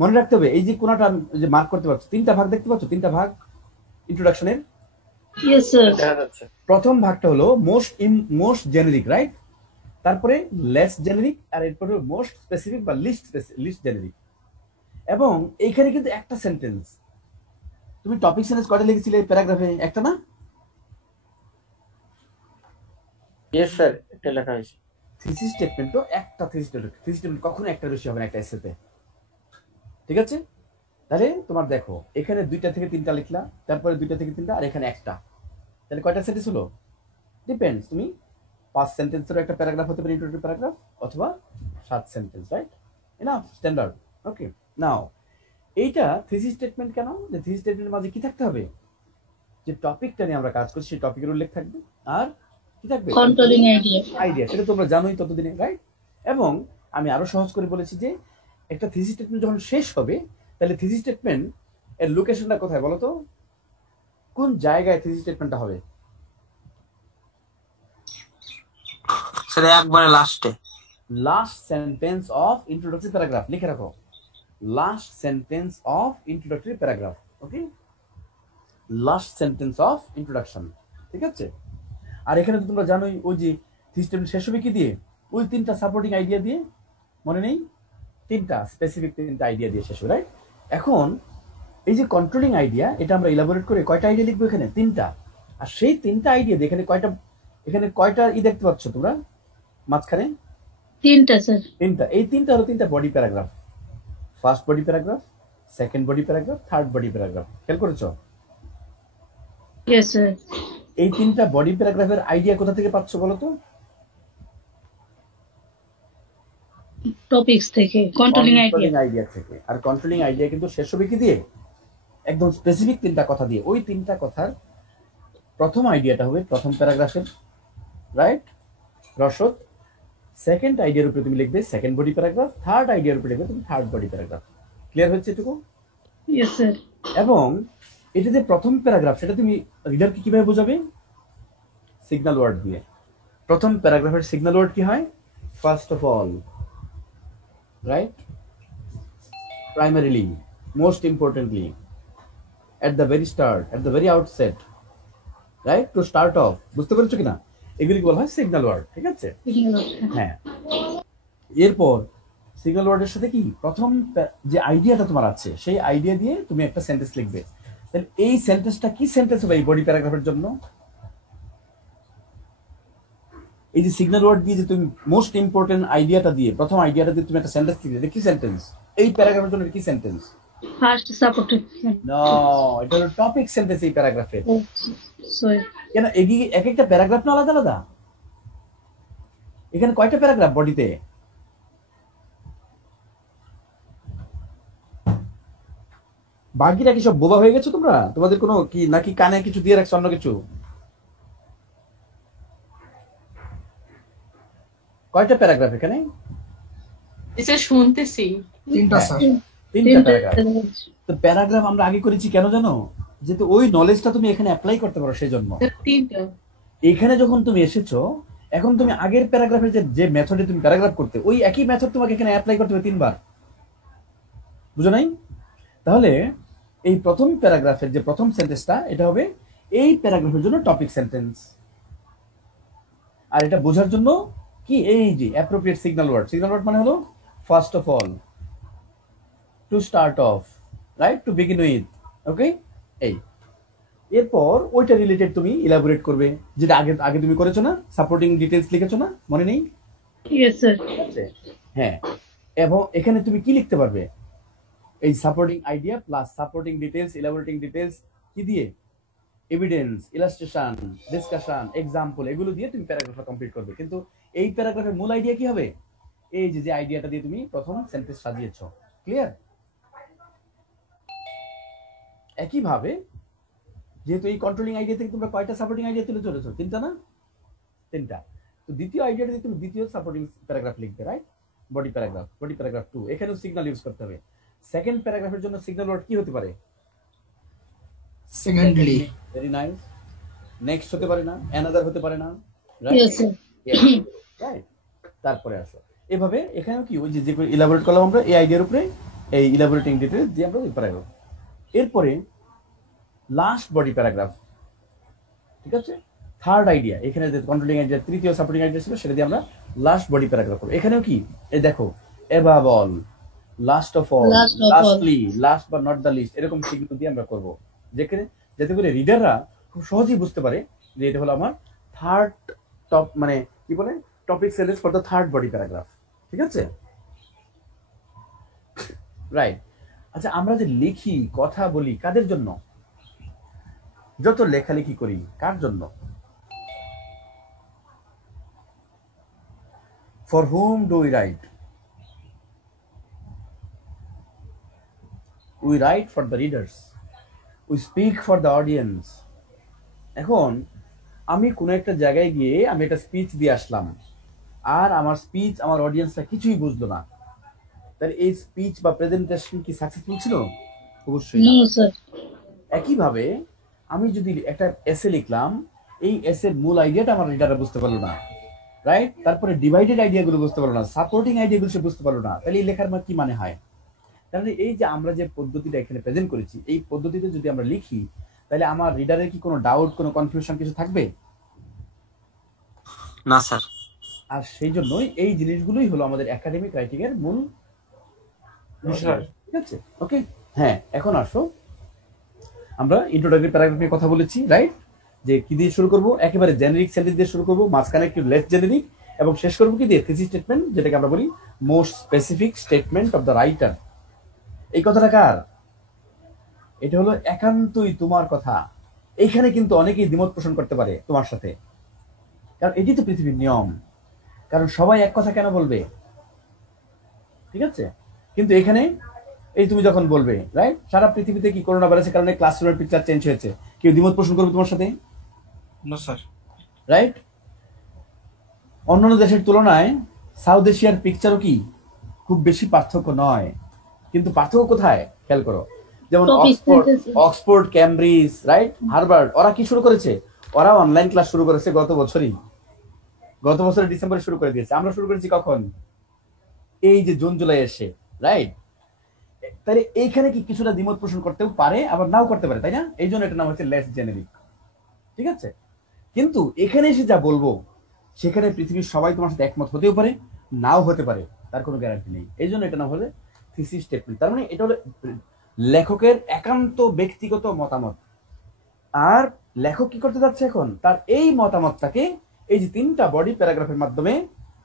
মনে রাখতে হবে, এই যে কোনাটা যে মার্ক করতে পারছো, 3টা ভাগ দেখতে পাচ্ছ, 3টা ভাগ ইন্ট্রোডাকশনের। Yes sir. দেখা যাচ্ছে। প্রথম ভাগটা হলো মোস্ট জেনারিক, রাইট? তারপরে লেস জেনারিক, আর এরপরে মোস্ট স্পেসিফিক বা লিস্ট জেনারিক। এবং এইখানে কিন্তু একটা সেন্টেন্স তুমি টপিক সেন্টেন্স কয়টা লিখেছিলে প্যারাগ্রাফে? একটা না? ইয়েস স্যার, এটা লেখা হয়েছে। থিসিস স্টেটমেন্ট তো একটা থিসিস স্টেটমেন্ট কখনো একটা বেশি হবে না একটা এসেতে, ঠিক আছে? তাহলে তোমার দেখো এখানে 2টা থেকে 3টা লিখলা, তারপরে 2টা থেকে 3টা, আর এখানে একটা, তাহলে কয়টা সেন্টেন্স হলো? ডিপেন্ডস, তুমি 5 সেন্টেন্সের একটা প্যারাগ্রাফ হতে পারে, ইন্ট্রোডাক্টরি প্যারাগ্রাফ, অথবা 7 sentence, right? Enough, standard. Okay, now এইটা থিসিস স্টেটমেন্ট কেন? যে থিসিস স্টেটমেন্টের মাঝে কি থাকতে হবে? যে টপিকটা নিয়ে আমরা কাজ করছি সেই টপিকের উল্লেখ থাকবে, আর কি থাকবে? Controlling idea. আইডিয়া, সেটা তোমরা জানোই ততদিনে, রাইট? এবং আমি আরো সহজ করে বলেছি যে একটা থিসিস স্টেটমেন্ট যখন শেষ হবে, তাহলে থিসিস স্টেটমেন্ট এর লোকেশনটা কোথায় বলো তো? কোন জায়গায় থিসিস স্টেটমেন্টটা হবে? স্যার একবারে লাস্টে। Last sentence of introductory paragraph, লিখে রাখো, last sentence of introductory paragraph. Okay, last sentence of introduction, ঠিক আছে? আর এখানে তো তোমরা জানোই ওই যে থিসিস স্টেটমেন্ট শেষ হবে কি দিয়ে? ওই 3টা সাপোর্টিং আইডিয়া দিয়ে, মনে নেই? 3টা স্পেসিফিক 3টা আইডিয়া দিয়ে শেষ হবে, রাইট? এখন এই যে কন্ট্রোলিং আইডিয়া, এটা আমরা ইলাবোরেট করে কয়টা আইডিয়া লিখবো? এখানে 3টা। আর সেই 3টা আইডিয়া দিয়ে এখানে কয়টা দেখতে পাচ্ছ তোমরা মাঝখানে? 3টা স্যার। 3টা। এই 3টা হলো 3টা body paragraph. First body paragraph, second body paragraph, third body paragraph. খেয়াল করেছো? Yes sir. এই 3টা বডি প্যারাগ্রাফের আইডিয়া কোথা থেকে পাচ্ছ বলো তো? টপিকস থেকে, কন্ট্রোলিং আইডিয়া। আইডিয়া থেকে। আর কন্ট্রোলিং আইডিয়া কিন্তু শেষ হবে কি দিয়ে? একদম স্পেসিফিক 3টা কথা দিয়ে। ওই 3টা কথার প্রথম আইডিয়াটা হবে প্রথম প্যারাগ্রাফের, রাইট? রসদ। সেকেন্ড আইডিয়ার উপরে তুমি লিখবে সেকেন্ড বডি প্যারাগ্রাফ, থার্ড আইডিয়ার উপরে লিখবে তুমি থার্ড বডি প্যারাগ্রাফ। ক্লিয়ার হচ্ছে এটুকু? Yes sir. এবং এটা যে প্রথম প্যারাগ্রাফ, সেটা তুমি রিডারকে কিভাবে বোঝাবে? সিগন্যাল ওয়ার্ড দিয়ে। প্রথম প্যারাগ্রাফের সিগন্যাল ওয়ার্ড কি হয়? First of all, right? Primarily, most importantly, at the very start, at the very outset, right? To start off, বুঝতে পেরেছো কিনা? এগুলি বলা হয় সিগন্যাল ওয়ার্ড, ঠিক আছে? হ্যাঁ। এরপর সিগন্যাল ওয়ার্ডের সাথে কি প্রথম যে আইডিয়াটা তোমার আছে সেই আইডিয়া দিয়ে তুমি একটা সেন্টেন্স লিখবে। তাহলে এই সেন্টেন্সটা কি সেন্টেন্স হবে এই বডি প্যারাগ্রাফের জন্য? এই যে সিগন্যাল ওয়ার্ড দিয়ে যে তুমি মোস্ট ইম্পর্টেন্ট আইডিয়াটা দিয়ে, প্রথম আইডিয়াটা দিয়ে তুমি একটা সেন্টেন্স লিখবে, কি সেন্টেন্স? এই প্যারাগ্রাফের জন্য কি সেন্টেন্স? First supporting. নো, এটা হলো টপিক সেন্টেন্স এই প্যারাগ্রাফের। সরি। কেন এক একটা প্যারাগ্রাফ না আলাদা আলাদা? এখানে কয়টা প্যারাগ্রাফ বডিতে? বাকিটা কি সব বোবা হয়ে গেছো তোমরা? তোমাদের কোনো কি নাকি কানে কিছু দিয়ে রাখছো অন্য কিছু? কয়টা প্যারাগ্রাফ এখানে? এসে শুনতেছি। 3টা স্যার। 3টা প্যারাগ্রাফ। তো প্যারাগ্রাফ আমরা আগে করেছি কেন জানো? যেহেতু ওই নলেজটা তুমি এখানে অ্যাপ্লাই করতে পারো সেই জন্য। 3টা। এখানে যখন তুমি এসেছো, এখন তুমি আগের প্যারাগ্রাফের যে মেথডে তুমি প্যারাগ্রাফ করতে, ওই একই মেথড তোমাকে এখানে অ্যাপ্লাই করতে হবে 3বার। বুঝো নাই? তাহলে এই প্রথম প্যারাগ্রাফের যে প্রথম সেন্টেন্সটা, এটা হবে এই প্যারাগ্রাফের জন্য টপিক সেন্টেন্স। আর এটা বোঝার জন্য কি এই যে appropriate signal word. Signal word মানে হলো first of all, to start off, right? To begin with. Okay, এই এরপর ওইটা রিলেটেড তুমি ইলাবোরেট করবে, যেটা আগে আগে তুমি করেছো না? সাপোর্টিং ডিটেইলস লিখেছো না? মনে নেই? Yes sir. হ্যাঁ, এবং এখানে তুমি কি লিখতে পারবে? এই supporting idea plus supporting details, elaborating details কি দিয়ে? এভিডেন্স, ইলাস্ট্রেশন, ডিসকাশন, এক্সাম্পল, এগুলো দিয়ে তুমি প্যারাগ্রাফটা কমপ্লিট করবে। কিন্তু এই প্যারাগ্রাফের মূল আইডিয়া কি হবে? এই যে আইডিয়াটা দিয়ে তুমি প্রথম সেন্টেন্স সাজিয়েছো। ক্লিয়ার? একইভাবে যেহেতু এই কন্ট্রোলিং আইডিয়া থেকে তোমরা কয়টা সাপোর্টিং আইডিয়া তুলে চলেছো? 3টা না? 3টা। তো দ্বিতীয় আইডিয়াটা দিয়ে তুমি দ্বিতীয় সাপোর্টিং প্যারাগ্রাফ লিখবে, right? Body paragraph, body paragraph 2। এখানেও সিগন্যাল ইউজ করতে হবে। সেকেন্ড প্যারাগ্রাফের জন্য সিগন্যাল ওয়ার্ড কি হতে পারে? সেকেন্ডলি। Very nice. নেক্সট হতে পারে না? অ্যানাদার হতে পারে না? Yes sir. রাইট? তারপরে আসো এভাবে এখানেও কি ওই যে ইলাবোরেট করলাম আমরা এই আইডিয়ার উপরে, এই ইলাবোরেটিং ডিটেইলস দিয়ে আমরা ওই প্যারাগ্রাফ। এরপরে লাস্ট বডি প্যারাগ্রাফ, ঠিক আছে? থার্ড আইডিয়া, এখানে যে কন্ট্রোলিং আইডিয়া তৃতীয় সাপোর্টিং আইডিয়া ছিল সেটা দিয়ে আমরা লাস্ট বডি প্যারাগ্রাফ করব। এখানেও কি এই দেখো, above all, last of all, lastly, last but not the least, এরকম সিগন্যাল দিয়ে আমরা করব। যেখানে যাতে করে রিডাররা খুব সহজেই বুঝতে পারে যে এটা হলো আমার থার্ড টপ, মানে কি বলে, topic sentence for the third body paragraph. ঠিক আছে, রাইট। আচ্ছা, আমরা যে লিখি, কথা বলি, কাদের জন্য? যত লেখালেখি করি কার জন্য? For whom do we write? We write for the readers, we speak for the audience. এখন আমি কোনো একটা জায়গায় গিয়ে আমি একটা স্পিচ দিয়ে আসলাম, আর আমার স্পিচ আমার অডিয়েন্সরা কিছুই বুঝলো না, তাহলে এই স্পিচ বা প্রেজেন্টেশন কি সাকসেসফুল ছিল? অবশ্যই না। No, sir. একইভাবে আমি যদি একটা এসে লিখলাম, এই এসের মূল আইডিয়াটা আমার রিডাররা বুঝতে পারলো না, রাইট? তারপরে ডিভাইডেড আইডিয়াগুলো বুঝতে পারলো না, সাপোর্টিং আইডিয়াগুলো সে বুঝতে পারলো না, তাহলে এই লেখার কি মানে হয়? তাহলে এই যে আমরা যে পদ্ধতিটা এখানে প্রেজেন্ট করেছি, এই পদ্ধতিতে যদি আমরা লিখি, তাহলে আমার রিডারের কি কোনো ডাউট, কোনো কনফিউশন কিছু থাকবে না স্যার। আর সেই জন্যই এই জিনিসগুলোই হলো আমাদের একাডেমিক রাইটিং এর মূল বিষয়। ঠিক আছে, ওকে। হ্যাঁ, এখন আসো, আমরা ইন্ট্রোডাক্টরি প্যারাগ্রাফ নিয়ে কথা বলেছি, রাইট? যে কি দিয়ে শুরু করব? একেবারে জেনারিক সেন্টেন্স দিয়ে শুরু করব, মাঝখানে একটু লেস জেনারিক, এবং শেষ করব কি দিয়ে? থিসিস স্টেটমেন্ট, যেটাকে আমরা বলি most specific statement of the writer. এই কথাটা কার? এটা হলো একান্তই তোমার কথা। এইখানে কিন্তু অনেকেই দ্বিমত পোষণ করতে পারে তোমার সাথে, কারণ এটি তো পৃথিবীর নিয়ম, কারণ সবাই এক কথা কেন বলবে? ঠিক আছে, কিন্তু এখানে এই তুমি যখন বলবে, রাইট, সারা পৃথিবীতে কি করোনা ভাইরাসের কারণে ক্লাসরুমের পিকচার চেঞ্জ হয়েছে, কেউ দ্বিমত পোষণ করবে তোমার সাথে? না স্যার। রাইট? অন্যান্য দেশের তুলনায় সাউথ এশিয়ার পিকচারও কি খুব বেশি পার্থক্য নয়, কিন্তু পার্থক্য কোথায় খেয়াল করো। যেমন Topic sentences. Oxford, Cambridge, right, Harvard, ওরা কি শুরু করেছে? ওরা অনলাইন ক্লাস শুরু করেছে গত বছরই, গত বছরের ডিসেম্বরে শুরু করে দিয়েছে। আমরা শুরু করেছি কখন? এই যে জুন জুলাই এসে, রাইট? তাহলে এইখানে কি কিছুটা দ্বিমত পোষণ করতেও পারে, আবার নাও করতে পারে, তাই না? এই জন্য এটা নাম হচ্ছে লেস জেনেরিক। ঠিক আছে, কিন্তু এখানে এসে যা বলবো সেখানে পৃথিবীর সবাই তোমার সাথে একমত হতেও পারে, নাও হতে পারে, তার কোনো গ্যারান্টি নেই। এই জন্য এটা নাম হলে থিসিস স্টেটমেন্ট। তার মানে এটা হলো লেখকের একান্ত ব্যক্তিগত মতামত। আর লেখক কি করতে যাচ্ছে এখন? তার এই মতামতটাকে এই যে 3টা বডি প্যারাগ্রাফের মাধ্যমে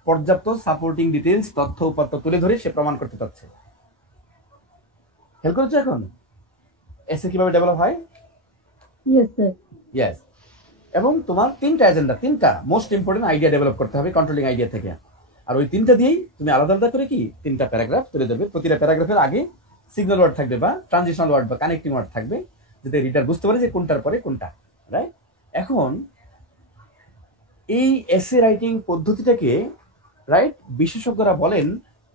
পর্যাপ্ত সাপোর্টিং ডিটেইলস, তথ্য উপাত্ত তুলে ধরে সে প্রমাণ করতে চাচ্ছে। খেয়াল করেছো এখন এসে কিভাবে ডেভেলপ হয়? Yes, sir. ইয়েস। এবং তোমার 3টা এজেন্ডা, 3টা মোস্ট ইম্পর্টেন্ট আইডিয়া ডেভেলপ করতে হবে কন্ট্রোলিং আইডিয়া থেকে। আর ওই 3টা দিয়েই তুমি আলাদা আলাদা করে কি 3টা প্যারাগ্রাফ তুলে দেবে। প্রতিটা প্যারাগ্রাফের আগে সিগন্যাল ওয়ার্ড থাকবে বা ট্রানজিশনাল ওয়ার্ড বা কানেক্টিং ওয়ার্ড থাকবে, যাতে রিডার বুঝতে পারে যে কোনটার পরে কোনটা, রাইট? এখন এই এসে রাইটিং পদ্ধতিটাকে, রাইট, বিশেষজ্ঞরা বলেন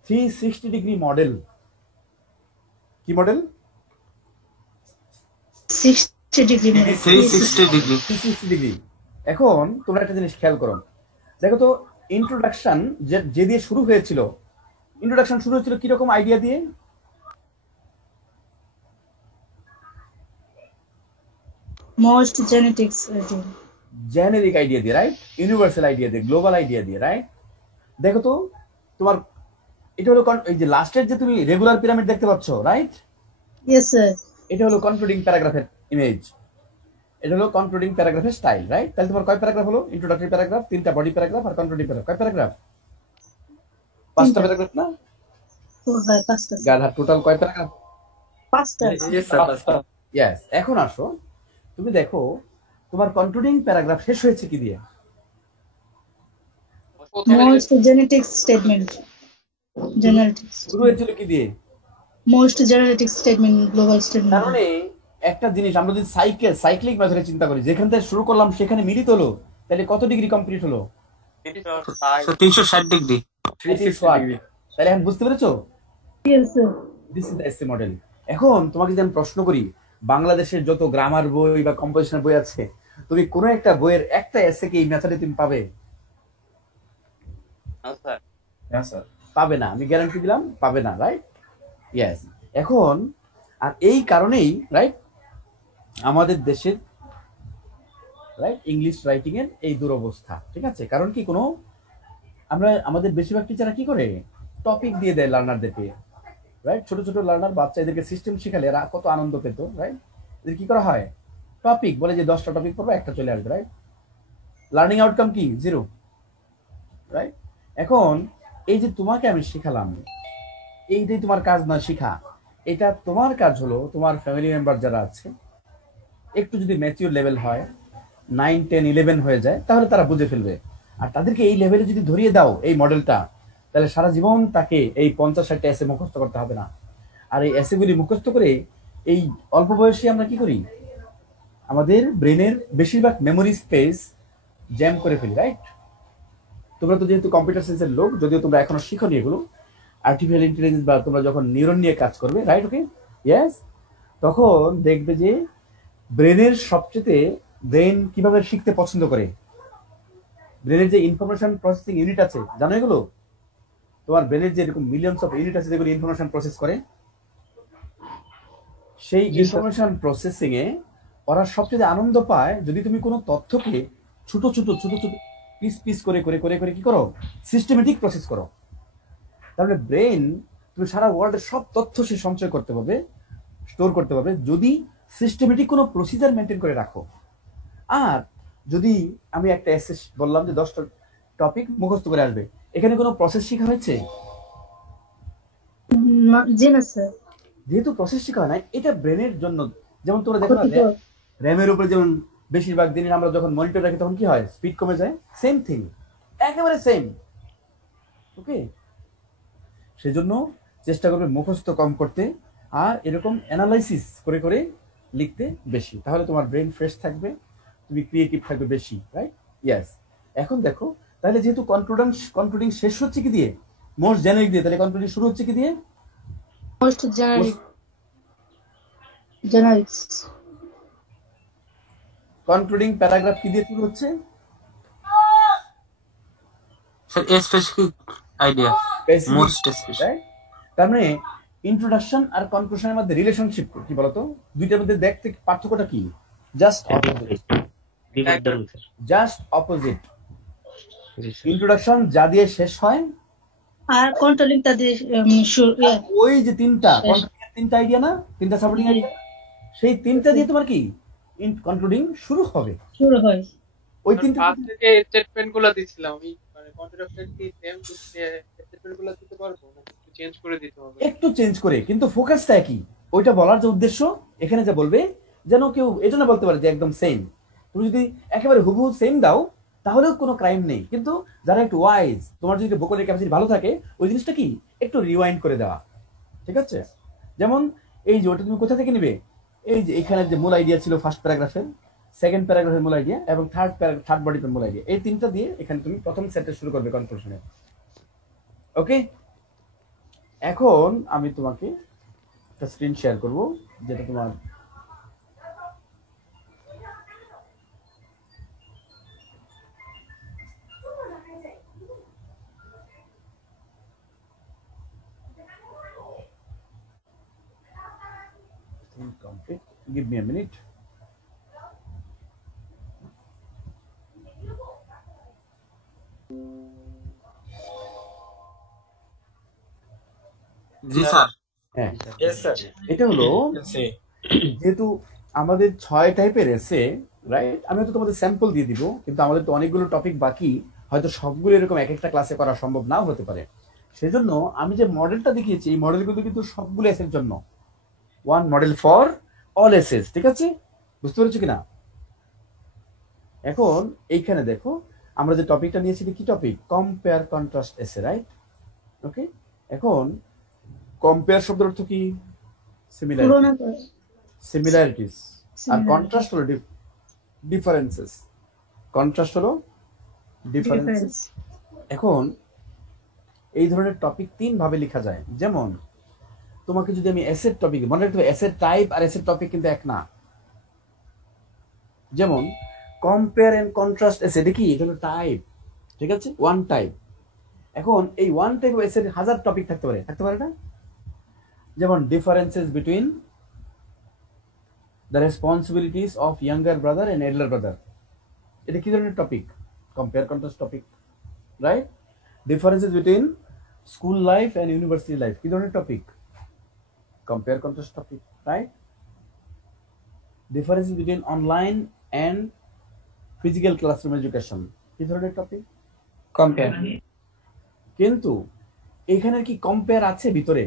360 ডিগ্রি মডেল। কি model? 60 degree model. 360 degree. 360 degree. এখন তোমরা একটা জিনিস খেয়াল করো, দেখো তো ইন্ট্রোডাকশন যে দিয়ে শুরু হয়েছিল, ইন্ট্রোডাকশন শুরু হয়েছিল কিরকম আইডিয়া দিয়ে? Most genetics rating. Generic idea দিয়ে, রাইট, ইউনিভার্সাল আইডিয়া দিয়ে, গ্লোবাল আইডিয়া দিয়ে, রাইট? দেখো তো তোমার এটা হলো এই যে লাস্টের যে তুমি রেগুলার পিরামিড দেখতে পাচ্ছ, রাইট, Yes, sir. এটা হলো কনক্লুডিং প্যারাগ্রাফের ইমেজ, এটা হলো কনক্লুডিং প্যারাগ্রাফের স্টাইল, রাইট? তাহলে তোমার কয় প্যারাগ্রাফ হলো? ইন্ট্রোডাক্টরি প্যারাগ্রাফ, 3টা বডি প্যারাগ্রাফ আর কনক্লুডিং প্যারাগ্রাফ। কয় প্যারাগ্রাফ? 5টা প্যারাগ্রাফ না? 4 by 5 sir. গাধা, টোটাল কয় paragraph? 5 sir. Yes, sir. Yes. এখন আসো, তুমি দেখো তোমার কনক্লুডিং প্যারাগ্রাফ শেষ হয়েছে কি দিয়ে? Most genetics statement. Genetics. শুরু হয়েছিল কি দিয়ে? Most genetics statement. Global তার statement. মানে একটা জিনিস আমরা যদি সাইক্লিক মেথডে চিন্তা করি, যেখান থেকে শুরু করলাম সেখানে মিলিত হলো, তাহলে কত ডিগ্রি কমপ্লিট হলো? 360 ডিগ্রি। 360 ডিগ্রি। তাহলে এখন বুঝতে পেরেছো? Yes, sir. This is the essay model. এখন তোমাকে যদি আমি প্রশ্ন করি, বাংলাদেশের যত গ্রামার বই বা কম্পোজিশনের বই আছে, তুমি কোনো একটা বইয়ের একটা এসে কি এই মেথডে তুমি পাবে? পাবে না, আমি গ্যারান্টি দিলাম, পাবে না, রাইট? ইয়েস। এখন আর এই কারণেই, রাইট, আমাদের দেশের, রাইট, ইংলিশ রাইটিং এর এই দুরবস্থা। ঠিক আছে, কারণ কি কোনো আমরা আমাদের বেশিরভাগ টিচাররা কি করে, টপিক দিয়ে দেয় লার্নারদেরকে, রাইট? ছোট ছোট লার্নার বাচ্চা, এদেরকে সিস্টেম শিখালে এরা কত আনন্দ পেত, রাইট? এদের কি করা হয়, টপিক বলে যে 10টা টপিক পড়বো, একটা চলে আসবে, রাইট? লার্নিং আউটকাম কি, 0, রাইট? এখন এই যে তোমাকে আমি শিখালাম, এইটাই তোমার কাজ না শিখা, এটা তোমার কাজ হলো তোমার ফ্যামিলি মেম্বার যারা আছে একটু যদি ম্যাচিউর লেভেল হয়, 9, 10, 11 হয়ে যায়, তাহলে তারা বুঝে ফেলবে। আর তাদেরকে এই লেভেলে যদি ধরিয়ে দাও এই মডেলটা, তাহলে সারা জীবন তাকে এই 50-60টা এসে মুখস্থ করতে হবে না। আর এই এসেগুলি মুখস্থ করে এই অল্প বয়সে আমরা কি করি, আমাদের ব্রেনের বেশিরভাগ মেমোরি স্পেস জ্যাম করে ফেলি, রাইট? তোমরা তো যেহেতু কম্পিউটার সায়েন্সের লোক, যদিও তোমরা এখনো শিখোনি এগুলো, আর্টিফিশিয়াল ইন্টেলিজেন্স বা তোমরা যখন নিউরন নিয়ে কাজ করবে, রাইট? ওকে, ইয়েস, তখন দেখবে যে ব্রেনের সবচেয়ে ব্রেন কিভাবে শিখতে পছন্দ করে, ব্রেনের যে ইনফরমেশন প্রসেসিং ইউনিট আছে, জানো এগুলো? তোমার ব্রেনের যে এরকম মিলিয়নস অফ ইউনিট আছে যেগুলো ইনফরমেশন প্রসেস করে, সেই জি, স্যার। ইনফরমেশন প্রসেসিং এ ওরা সবচেয়ে আনন্দ পায় যদি তুমি কোনো তথ্যকে ছোট ছোট ছোট ছোট পিস পিস করে করে করে করে কি করো, সিস্টেমেটিক প্রসেস করো। তাহলে ব্রেন, তুমি সারা ওয়ার্ল্ডের সব তথ্য সে সঞ্চয় করতে পারবে, স্টোর করতে পারবে, যদি সিস্টেমেটিক কোনো প্রসিজার মেনটেন করে রাখো। আর যদি আমি একটা এসে বললাম যে 10টা টপিক মুখস্থ করে আসবে, এখানে কোনো প্রসেস শেখা হয়েছে? জি না স্যার। যেহেতু প্রসেস শেখা হয় না, এটা ব্রেনের জন্য, যেমন তোমরা দেখো না ক্ষতিকর। র্যামের উপরে যেমন বেশিরভাগ দিনের আমরা যখন মনিটর রাখি তখন কি হয়, স্পিড কমে যায়, সেম থিং, একেবারে সেম। ওকে, সেজন্য চেষ্টা করবে মুখস্থ কম করতে, আর এরকম অ্যানালাইসিস করে করে লিখতে বেশি, তাহলে তোমার ব্রেন ফ্রেশ থাকবে, তুমি ক্রিয়েটিভ থাকবে বেশি, রাইট? ইয়েস। এখন দেখো, তাহলে যেহেতু কনক্লুডিং শেষ হচ্ছে কি দিয়ে, মোস্ট জেনারিক দিয়ে, তাহলে কনক্লুডিং শুরু হচ্ছে কি দিয়ে? মোস্ট জেনারিক্স। কনক্লুডিং প্যারাগ্রাফ কি দিয়ে শুরু হচ্ছে? Sir specific idea, most specific, right? তার মানে ইন্ট্রোডাকশন আর কনক্লুশনের মধ্যে রিলেশনশিপ কি বলতো, দুইটার মধ্যে দেখতে পার্থক্যটা কি? Just opposite. ইন্ট্রোডাকশন যা দিয়ে শেষ হয়, আর কন্ট্রোলিং তাদের ওই যে তিনটা আইডিয়া না, তিনটা সাপোর্টিং আইডিয়া, সেই তিনটা দিয়ে তোমার কি কনক্লুডিং শুরু হবে। শুরু হয়। ওই তিনটা ফার্স্টে যে স্টেটমেন্ট গুলো দিছিলাম, আমি মানে কন্ট্রাক্টর কি সেম স্টেটমেন্ট গুলো দিতে পারবো নাকি একটু চেঞ্জ করে দিতে হবে? একটু চেঞ্জ করে, কিন্তু ফোকাসটা একই। ওইটা বলার যে উদ্দেশ্য, এখানে যা বলবে যেন কেউ এজন্য বলতে পারে যে একদম সেম। তুমি যদি একেবারে হুবহু সেম দাও তাহলেও কোনো ক্রাইম নেই, কিন্তু যারা একটু ওয়াইজ, তোমার যদি ভোকালের ক্যাপাসিটি ভালো থাকে, ওই জিনিসটা কি একটু রিওয়াইন্ড করে দেওয়া, ঠিক আছে? যেমন এই যে ওটা তুমি কোথা থেকে নিবে, এই যে এখানে যে মূল আইডিয়া ছিল ফার্স্ট প্যারাগ্রাফের, সেকেন্ড প্যারাগ্রাফের মূল আইডিয়া এবং থার্ড বডির মূল আইডিয়া, এই তিনটা দিয়ে এখানে তুমি প্রথম সেন্টেন্স শুরু করবে কনক্লুশনে। ওকে, এখন আমি তোমাকে একটা স্ক্রিন শেয়ার করব, যেটা তোমার complete. Give me a minute. G sir. হ্যাঁ, Yes, sir. এটা হলো যেহেতু আমাদের 6 টাইপের এসে, রাইট? আমি হয়তো তোমাদের স্যাম্পল দিয়ে দিব, কিন্তু আমাদের তো অনেকগুলো টপিক বাকি, হয়তো সবগুলো এরকম এক একটা ক্লাসে করা সম্ভব নাও হতে পারে। সেজন্য আমি যে মডেলটা দেখিয়েছি, এই মডেলগুলো কিন্তু সবগুলো এসের জন্য, one model for all essays, ঠিক আছে? বুঝতে পেরেছো কিনা? এখন এইখানে দেখো, আমরা যে টপিকটা নিয়েছি, কি টপিক? কম্পেয়ার কন্ট্রাস্ট এসে, রাইট? ওকে, এখন কম্পেয়ার শব্দের অর্থ কি? তুলনা করে। সিমিলারিটিস। আর Similarity. কন্ট্রাস্ট হলো ডিফারেন্সেস। কন্ট্রাস্ট হলো ডিফারেন্সেস। Difference. এখন এই ধরনের টপিক 3 ভাবে লেখা যায়। যেমন তোমাকে যদি আমি এসেট টপিক, মনে রাখতে হবে এসেট টাইপ আর এসেট টপিক কিন্তু এক না। যেমন কম্পেয়ার এন্ড কন্ট্রাস্ট এসে, এটা কি? এটা হলো টাইপ, ঠিক আছে? One type. এখন এই ওয়ান টাইপ অফ এসের 1000 টপিক থাকতে পারে না? যেমন differences between the responsibilities of younger brother and elder brother, এটা কি ধরনের topic? Compare contrast topic, right? Differences between school life and university life, কি ধরনের topic? Compare contrast topic, right? Difference between online and physical classroom education, কি ধরনের topic? Compare. কিন্তু এখানে কি কম্পেয়ার আছে ভিতরে?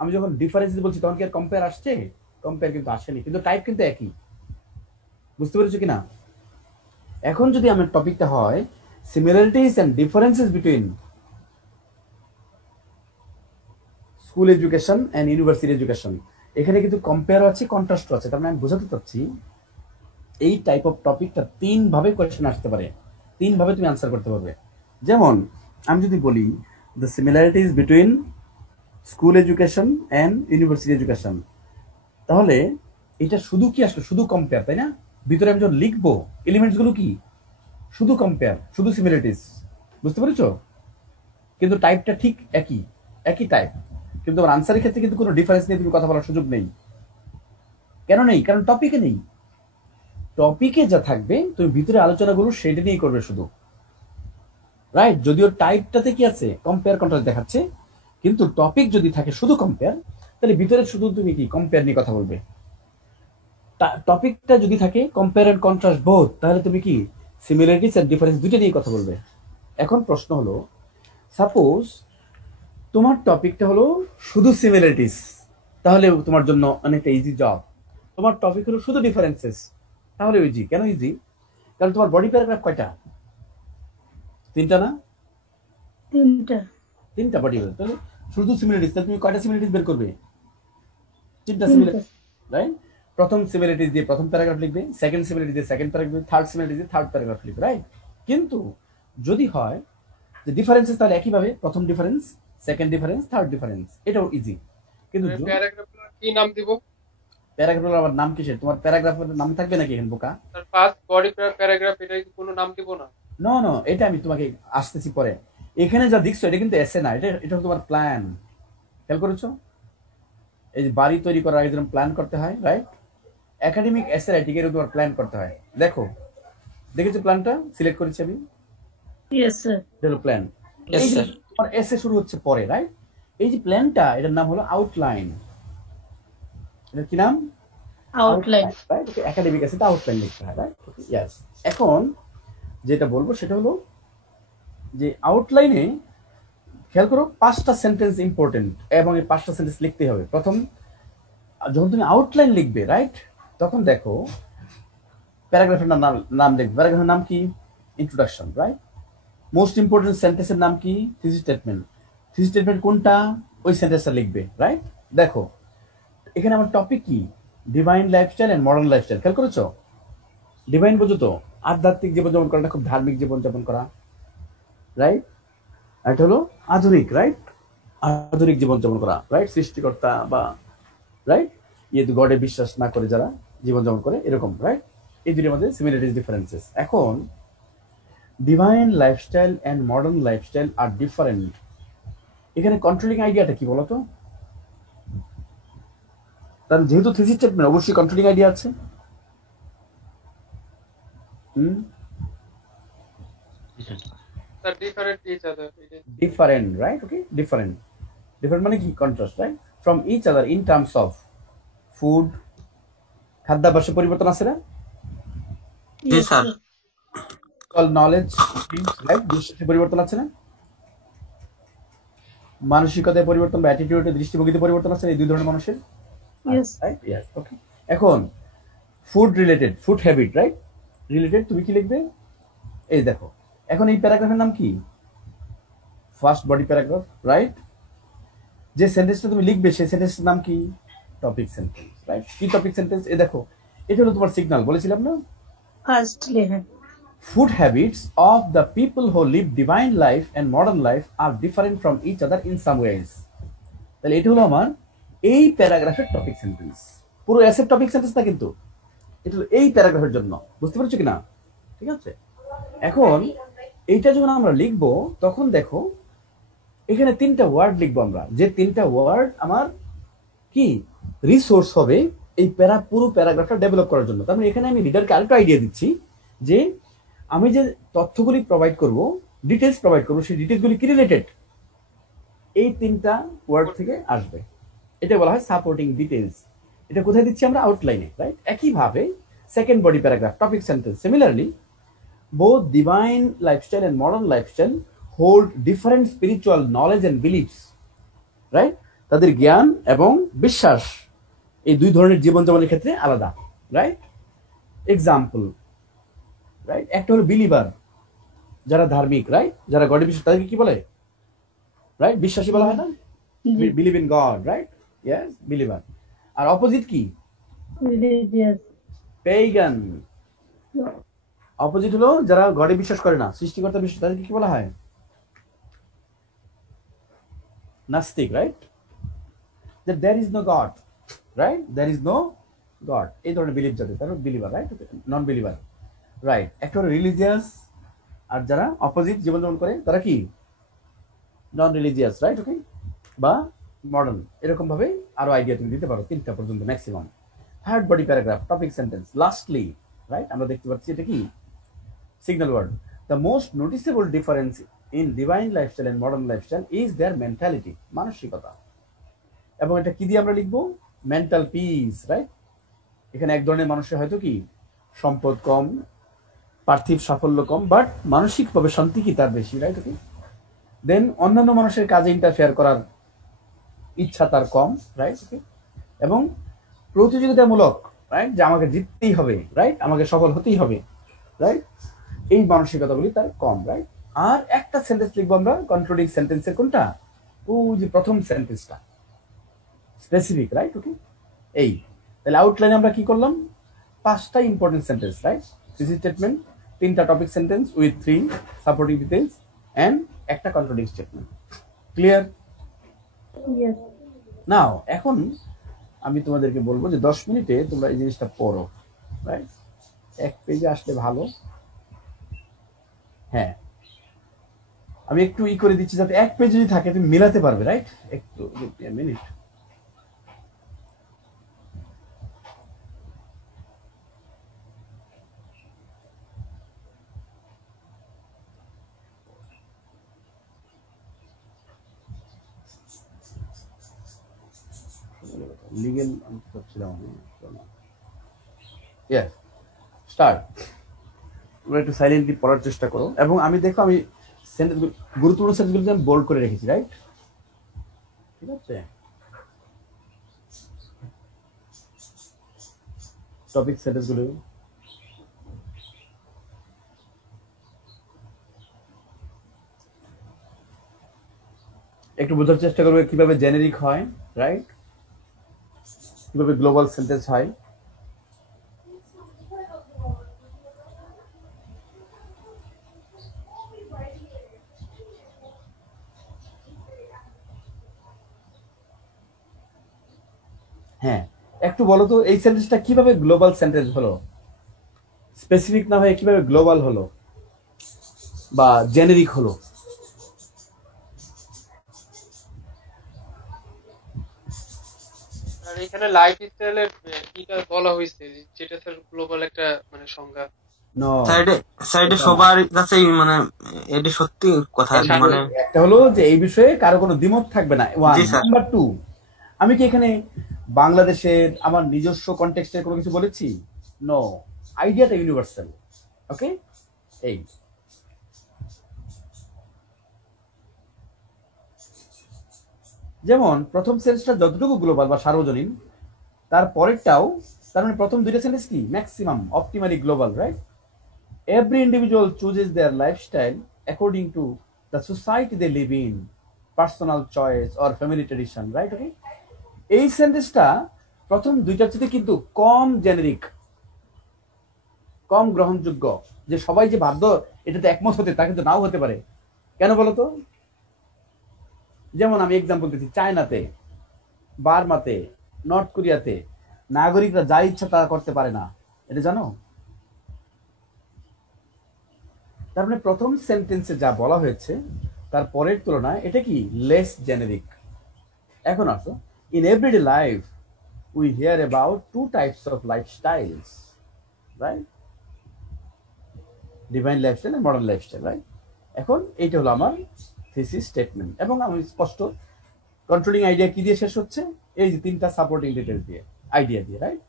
আমি যখন ডিফারেন্স বলছি তখন কি আর কম্পেয়ার আসছে? কম্পেয়ার কিন্তু আসেনি, কিন্তু টাইপ কিন্তু একই। বুঝতে পেরেছো কিনা? এখন যদি আমার টপিকটা হয় similarities and differences between school education and university education, এখানে কিন্তু কম্পেয়ার আছে, কন্ট্রাস্ট আছে। তার মানে আমি বোঝাতে চাচ্ছি এই টাইপ অফ টপিকটা 3 ভাবে কোয়েশ্চেন আসতে পারে, 3 ভাবে তুমি আনসার করতে পারবে। যেমন আমি যদি বলি the similarities between school education and university education, তাহলে এটা শুধু কি আসলে শুধু কম্পেয়ার, তাই না? ভিতরে আমি যখন লিখবো এলিমেন্টস গুলো কি শুধু কম্পেয়ার, শুধু সিমিলারিটিজ। বুঝতে পেরেছো? কিন্তু টাইপটা ঠিক একই, একই টাইপ, কিন্তু আমার আনসারের ক্ষেত্রে কিন্তু কোনো ডিফারেন্স নিয়ে তুমি কথা বলার সুযোগ নেই। কেন নেই? কারণ টপিকে নেই। টপিকে যা থাকবে তুমি ভিতরে আলোচনাগুলো সেটা নিয়ে করবে শুধু, রাইট? যদিও টাইপটাতে কি আছে, কম্পেয়ার কন্ট্রাস্ট দেখাচ্ছে, কিন্তু টপিক যদি থাকে শুধু কম্পেয়ার, তাহলে ভিতরে শুধু তুমি কি কম্পেয়ার নিয়ে কথা বলবে। টপিকটা যদি থাকে কম্পেয়ার এন্ড কন্ট্রাস্ট বোথ, তাহলে তুমি কি সিমিলারিটিস এন্ড ডিফারেন্স দুটো নিয়ে কথা বলবে। এখন প্রশ্ন হলো, সাপোজ তোমার টপিকটা হলো শুধু সিমিলারিটিস, তাহলে তোমার জন্য অনেকটা ইজি জব। তোমার টপিক হলো শুধু ডিফারেন্সেস, তাহলে ইজি। কেন ইজি? কারণ তোমার বডি প্যারাগ্রাফ কয়টা? 3টা না? 3টা বডি প্যারাগ্রাফ, তাহলে শুধু সিমিলারিটিস, তাহলে তুমি কয়টা সিমিলারিটিস বের করবে? 3টা সিমিলারিটিস, রাইট? প্রথম সিমিলারিটিস দিয়ে প্রথম প্যারাগ্রাফ লিখবে, সেকেন্ড সিমিলারিটিস দিয়ে সেকেন্ড প্যারাগ্রাফ, থার্ড সিমিলারিটিস দিয়ে থার্ড প্যারাগ্রাফ লিখবে, রাইট? কিন্তু যদি হয় যে ডিফারেন্সেস, তাহলে একইভাবে প্রথম difference, second difference, third difference, এটাও ইজি। কিন্তু প্যারাগ্রাফগুলোর কি নাম দিব? প্যারাগ্রাফের আবার নাম কিসের? তোমার প্যারাগ্রাফের নাম থাকবে নাকি এখানে বোকা? তার ফার্স্ট বডি প্যারাগ্রাফ, এটা কি কোনো নাম দিব না? নো নো, এটা আমি তোমাকে আসতেছি পরে। এখানে যা দেখছো এটা কিন্তু এসে না, এটা তোমার প্ল্যান। খেয়াল করেছো? এই যে বাড়ি তৈরি করার আগে যেরকম প্ল্যান করতে হয়, রাইট? একাডেমিক এসে রাইটিং এর তোমার প্ল্যান করতে হয়। দেখো, দেখেছো প্ল্যানটা সিলেক্ট করেছি আমি? Yes, sir. এটা হলো প্ল্যান। Yes, এই যে sir. তোমার এসে শুরু হচ্ছে পরে, রাইট? এই যে প্ল্যানটা, এটার নাম হলো আউটলাইন। এটার কি নাম? Outline. রাইট? একাডেমিক এসে আউটলাইন লিখতে হয়, রাইট? ইয়েস। এখন যেটা বলবো সেটা হলো যে আউটলাইনে খেয়াল করো 5টা সেন্টেন্স ইম্পর্টেন্ট, এবং এই 5টা সেন্টেন্স লিখতে হবে। প্রথম যখন তুমি আউটলাইন লিখবে, রাইট, তখন দেখো প্যারাগ্রাফের নাম লিখবে। প্যারাগ্রাফের নাম কি? Introduction, right? মোস্ট ইম্পর্টেন্ট সেন্টেন্সের নাম কি? Thesis statement. থিসিস স্টেটমেন্ট কোনটা? ওই সেন্টেন্সটা লিখবে, রাইট? দেখো এখানে আমার টপিক কি? Divine lifestyle and modern lifestyle. খেয়াল করেছো? ডিভাইন বোঝো তো, আধ্যাত্মিক জীবনযাপন করাটা খুব ধার্মিক জীবনযাপন করা, রাইট? এটা হলো আধুনিক, রাইট? আধুনিক জীবনযাপন করা, রাইট? সৃষ্টিকর্তা বা রাইট গডে বিশ্বাস না করে যারা জীবনযাপন করে, এরকম, রাইট? এই দুটোর মধ্যে সিমিলারিটিস ডিফারেন্সেস। এখন divine lifestyle and modern lifestyle আর ডিফারেন্ট, এখানে কন্ট্রোলিং আইডিয়াটা কি বলতো? কারণ যেহেতু থিসিস স্টেটমেন্ট, অবশ্যই কন্ট্রোলিং আইডিয়া আছে। তার different each other, different, right? Okay, different. Different মানে কি? Contrast, right? From each other in terms of food, খাদ্যাভ্যাসে পরিবর্তন আছে না? জি স্যার। Knowledge, right? দৃষ্টিতে পরিবর্তন আছে না? মানসিকতায় পরিবর্তন বা অ্যাটিটিউডে, দৃষ্টিভঙ্গিতে পরিবর্তন আছে এই দুই ধরনের মানুষের, Yes. রাইট? ইয়েস, ওকে। এখন food related, food habit, right? Related তুমি কি লিখবে? এই দেখো, এখন এই প্যারাগ্রাফের নাম কি? First body paragraph, right? যে সেন্টেন্সটা তুমি লিখবে সেই সেন্টেন্সের নাম কি? Topic sentence, right? কি টপিক সেন্টেন্স? এই দেখো, এটা হলো তোমার সিগন্যাল, বলেছিলাম না? Firstly, Food habits of the people who live divine life and modern life are different from each other in some ways. তাহলে এটা হলো আমার এই প্যারাগ্রাফের টপিক সেন্টেন্স। পুরো এসের টপিক সেন্টেন্স না, কিন্তু এটা হলো এই প্যারাগ্রাফের জন্য। বুঝতে পারছো কিনা? ঠিক আছে। এখন এইটা যখন আমরা লিখবো, তখন দেখো এখানে 3টা ওয়ার্ড লিখবো আমরা, যে 3টা ওয়ার্ড আমার কি রিসোর্স হবে এই পুরো প্যারাগ্রাফটা ডেভেলপ করার জন্য। তার মানে এখানে আমি রিডারকে আরেকটা আইডিয়া দিচ্ছি যে আমি যে তথ্যগুলি প্রোভাইড করব, ডিটেলস প্রোভাইড করবো, সেই ডিটেলসগুলি কি রিলেটেড? এই 3টা ওয়ার্ড থেকে আসবে। এটা বলা হয় সাপোর্টিং ডিটেলস। এটা কোথায় দিচ্ছি আমরা? আউটলাইনে, রাইট? একইভাবে second body paragraph, topic sentence, similarly both divine lifestyle and modern lifestyle hold different spiritual knowledge and beliefs, right? তাদের জ্ঞান এবং বিশ্বাস এই দুই ধরনের জীবন যাপনের ক্ষেত্রে আলাদা, রাইট? Example, right? একটা হলো বিলিভার, যারা ধার্মিক, রাইট? যারা গডে বিশ্বাস, তাদেরকে কি বলে? রাইট? বিশ্বাসী বলা হয় না? জি, believe in God, right? Yes, believer. আর অপোজিট কি? religious. পেগান। অপোজিট হলো যারা গডে বিশ্বাস করে না, সৃষ্টিকর্তা বিশ্বাস, তাদেরকে কি বলা হয়? নাস্তিক, right? That there is no God, right? There is no God. এই ধরনের বিলিভ যাদের, তারা বিলিভার, রাইট? নন বিলিভার, রাইট? একটা হলো রিলিজিয়াস, আর যারা অপোজিট জীবনযাপন করে তারা কি? নন রিলিজিয়াস, রাইট? ওকে, বা মডার্ন। এরকম ভাবে আরো আইডিয়া তুমি দিতে পারো, 3টা পর্যন্ত maximum. Third body paragraph, topic sentence, lastly, right? আমরা দেখতে পাচ্ছি এটা কি? Signal word. The most noticeable difference in divine lifestyle and modern lifestyle is their mentality, মানসিকতা। এবং এটা কি দিয়ে আমরা লিখবো? Mental peace, right? এখানে এক ধরনের মানুষের হয়তো কি সম্পদ কম, পার্থিব সাফল্য কম, বাট মানসিকভাবে শান্তি কি তার বেশি, রাইট? ওকে, দেন অন্যান্য মানুষের কাজে ইন্টারফেয়ার করার ইচ্ছা তার কম, রাইট? ওকে, এবং প্রতিযোগিতামূলক, রাইট? যে আমাকে জিততেই হবে, রাইট? আমাকে সফল হতেই হবে, রাইট? এই মানসিকতাগুলি তার কম, রাইট? আর একটা সেন্টেন্স লিখবো আমরা কন্ট্রোলিং সেন্টেন্সের, কোনটা? ওই যে প্রথম সেন্টেন্সটা, স্পেসিফিক, রাইট? ওকে, এই তাহলে আউটলাইনে আমরা কি করলাম? 5টা important sentence, right? Thesis statement, 3টা topic sentence with 3 supporting details and একটা controlling statement. Clear? Yes. Now এখন আমি তোমাদেরকে বলবো যে 10 মিনিটে তোমরা এই জিনিসটা পড়ো, রাইট? এক পেজে আসলে ভালো। হ্যাঁ, আমি একটু করে দিচ্ছি যাতে এক পেজ যদি থাকে তুমি মিলাতে পারবে, রাইট? একটু মিনিট। লিগেল আমি করছিলাম, ইয়েস, স্টার্ট। তোমরা একটু সাইলেন্টলি পড়ার চেষ্টা করো, এবং আমি দেখো আমি গুরুত্বপূর্ণ সেন্টেন্সগুলো আমি বোল্ড করে রেখেছি, রাইট? ঠিক আছে, টপিক সেন্টেন্সগুলো একটু বোঝার চেষ্টা করবে কিভাবে জেনেরিক হয়, রাইট? কিভাবে গ্লোবাল সেন্টেন্স হয়। হ্যাঁ, একটু বলো তো এই সেন্টেন্সটা কিভাবে গ্লোবাল সেন্টেন্স হলো? স্পেসিফিক না হয়ে কিভাবে গ্লোবাল হলো বা জেনেরিক হলো? আর এখানে লাইফ স্টাইলের কিটা বলা হয়েছে, যেটা স্যার গ্লোবাল একটা মানে সংজ্ঞা। নো, সাইডে সবার কাছেই মানে এটা সত্যি কথা মানে একটা হলো যে এই বিষয়ে কারো কোনো দ্বিমত থাকবে না, ওয়ান। জি স্যার। নাম্বার 2, আমি কি এখানে বাংলাদেশের আমার নিজস্ব কনটেক্সটের কোনো কিছু বলেছি? নো, আইডিয়াটা ইউনিভার্সাল। ওকে, এই যেমন প্রথম সেন্টেন্সটা যতটুকু গ্লোবাল বা সার্বজনীন, তার পরেরটাও, তার মানে প্রথম দুইটা সেন্টেন্স কি maximum optimally global, right? Every individual chooses their lifestyle according to the society they live in, personal choice or family tradition, right? Okay, এই সেন্টেন্সটা প্রথম দুইটার চেয়ে কিন্তু কম জেনেরিক, কম গ্রহণযোগ্য, যে সবাই যে বাধ্য এটাতে একমত হতে, তা কিন্তু নাও হতে পারে। কেন বলো তো? যেমন আমি এক্সাম্পল দিচ্ছি, চায়নাতে, বার্মাতে, নর্থ কোরিয়াতে নাগরিকরা যা ইচ্ছা তা করতে পারে না, এটা জানো? তার মানে প্রথম সেন্টেন্সে যা বলা হয়েছে তার পরের তুলনায় এটা কি লেস জেনেরিক। এখন আসো, in everyday life we hear about 2 types of lifestyles, right? Divine lifestyle and modern lifestyle, right? এখন এইটা হলো আমার থিসিস স্টেটমেন্ট, এবং আমি স্পষ্ট কন্ট্রোলিং আইডিয়া কি দিয়ে শেষ হচ্ছে? এই যে 3টা সাপোর্টিং ডিটেলস দিয়ে। আইডিয়া দিয়ে, রাইট?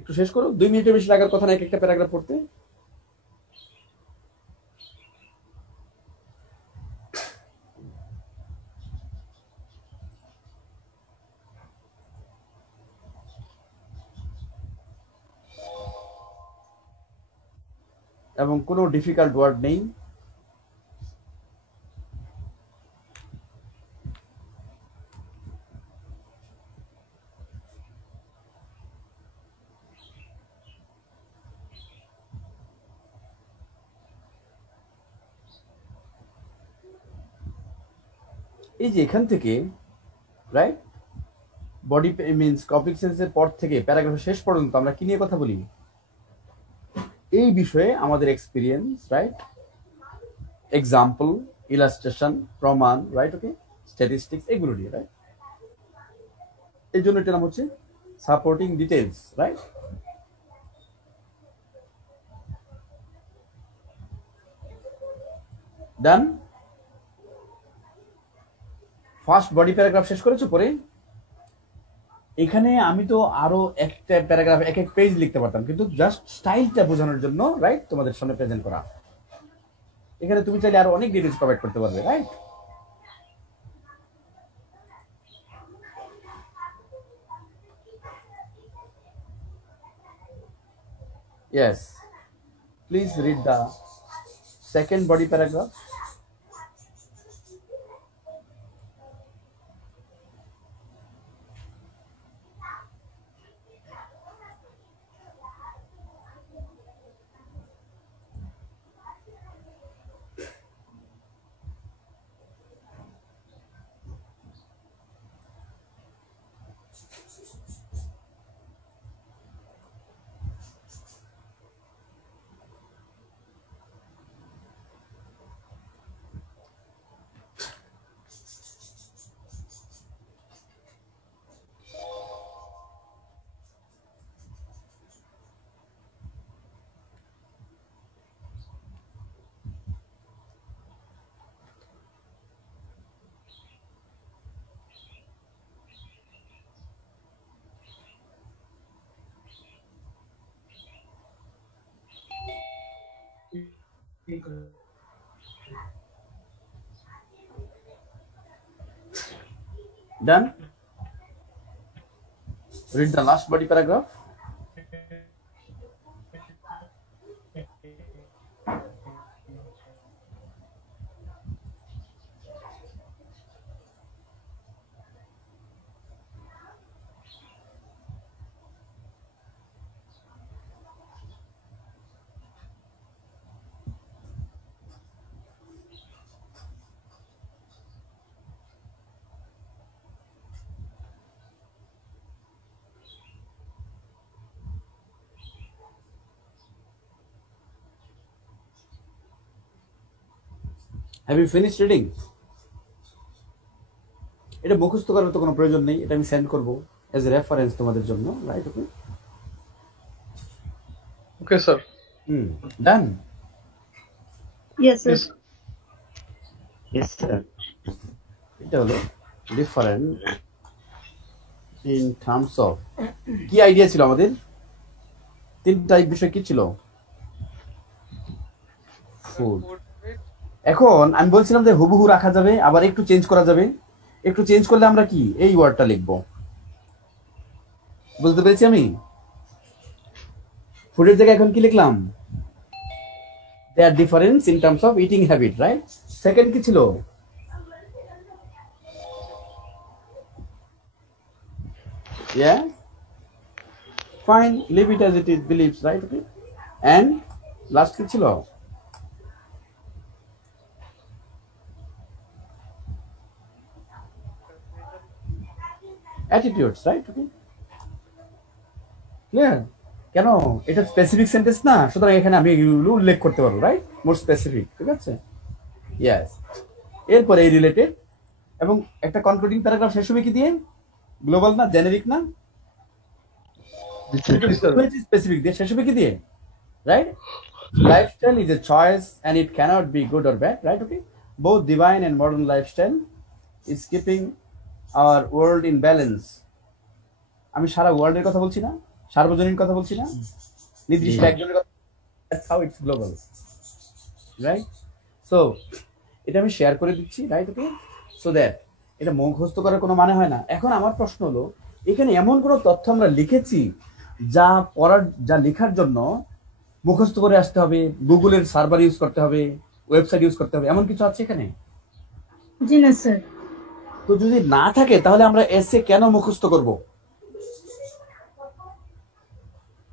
একটু শেষ করো, 2 মিনিটের বেশি লাগার কথা না এক একটা প্যারাগ্রাফ পড়তে। এবং কোনো ডিফিকাল্ট ওয়ার্ড নেই। এই যে এখান থেকে, রাইট, বডি মিনস কপিক সেন্সের পর থেকে প্যারাগ্রাফের শেষ পর্যন্ত আমরা কি নিয়ে কথা বলি? এই বিষয়ে আমাদের এক্সপিরিয়েন্স, রাইট, এক্সাম্পল, ইলাস্ট্রেশন, প্রমাণ, রাইট, ওকে, স্ট্যাটিস্টিক্স, এগুলো নিয়ে, রাইট? এই জন্য এটার নাম হচ্ছে সাপোর্টিং ডিটেলস, রাইট? ডান। ফার্স্ট বডি প্যারাগ্রাফ শেষ করেছো? পরে এখানে আমি তো আরো একটা প্যারাগ্রাফ এক এক পেজ লিখতে পারতাম, কিন্তু জাস্ট স্টাইলটা বোঝানোর জন্য, রাইট, তোমাদের সামনে প্রেজেন্ট করা। এখানে তুমি চাইলে আরো অনেক ডিটেলস প্রোভাইড করতে পারবে, right? Yes, please read the second body paragraph. Done. Read the last body paragraph. Have you finished reading? এটা মুখস্থ করার তো কোনো প্রয়োজন নেই, এটা আমি সেন্ড করব এজ এ রেফারেন্স তোমাদের জন্য, রাইট? ওকে, ওকে স্যার। ডান। Yes, sir. Yes, sir. এটা হলো ডিফারেন্ট ইন টার্মস অফ, কি আইডিয়া ছিল আমাদের? তিনটা বিষয় কি ছিল? ফুড। এখন আমি বলছিলাম যে হুবহু রাখা যাবে, আবার একটু চেঞ্জ করা যাবে। একটু চেঞ্জ করলে আমরা কি এই ওয়ার্ডটা লিখবো, বুঝতে পেরেছি আমি? ফুডের জায়গায় এখন কি লিখলাম? Their difference in terms of eating habit, right? Second কি ছিল? Yeah, fine, leave it as it is, beliefs, right? Okay, and last কি ছিল? attitudes, right? Okay, clear? কেন এটা স্পেসিফিক সেন্টেন্স না, সুতরাং এখানে আমি এগুলো উল্লেখ করতে পারবো, রাইট? মোর স্পেসিফিক, ঠিক আছে? ইয়েস। এরপরে এই রিলেটেড এবং একটা কনক্লুডিং প্যারাগ্রাফ শেষ হবে কি দিয়ে? গ্লোবাল না, জেনেরিক না, স্পেসিফিক দিয়ে শেষ হবে কি দিয়ে? Right? Lifestyle is a choice and it cannot be good or bad, right? Okay, both divine and modern lifestyle is keeping our world in balance. আমি সারা ওয়ার্ল্ডের কথা বলছি না, সার্বজনীন কথা বলছি না, নির্দিষ্ট একজনের কথা। That's how it's global, right? So এটা আমি শেয়ার করে দিচ্ছি, রাইট? ওকে, সো দ্যাট এটা মুখস্থ করার কোনো মানে হয় না। এখন আমার প্রশ্ন হলো, এখানে এমন কোনো তথ্য আমরা লিখেছি যা লেখার জন্য মুখস্থ করে আসতে হবে, গুগলের সার্ভার ইউজ করতে হবে, ওয়েবসাইট ইউজ করতে হবে, এমন কিছু আছে এখানে? জি না স্যার। তো যদি না থাকে তাহলে আমরা এসে কেন মুখস্থ করব?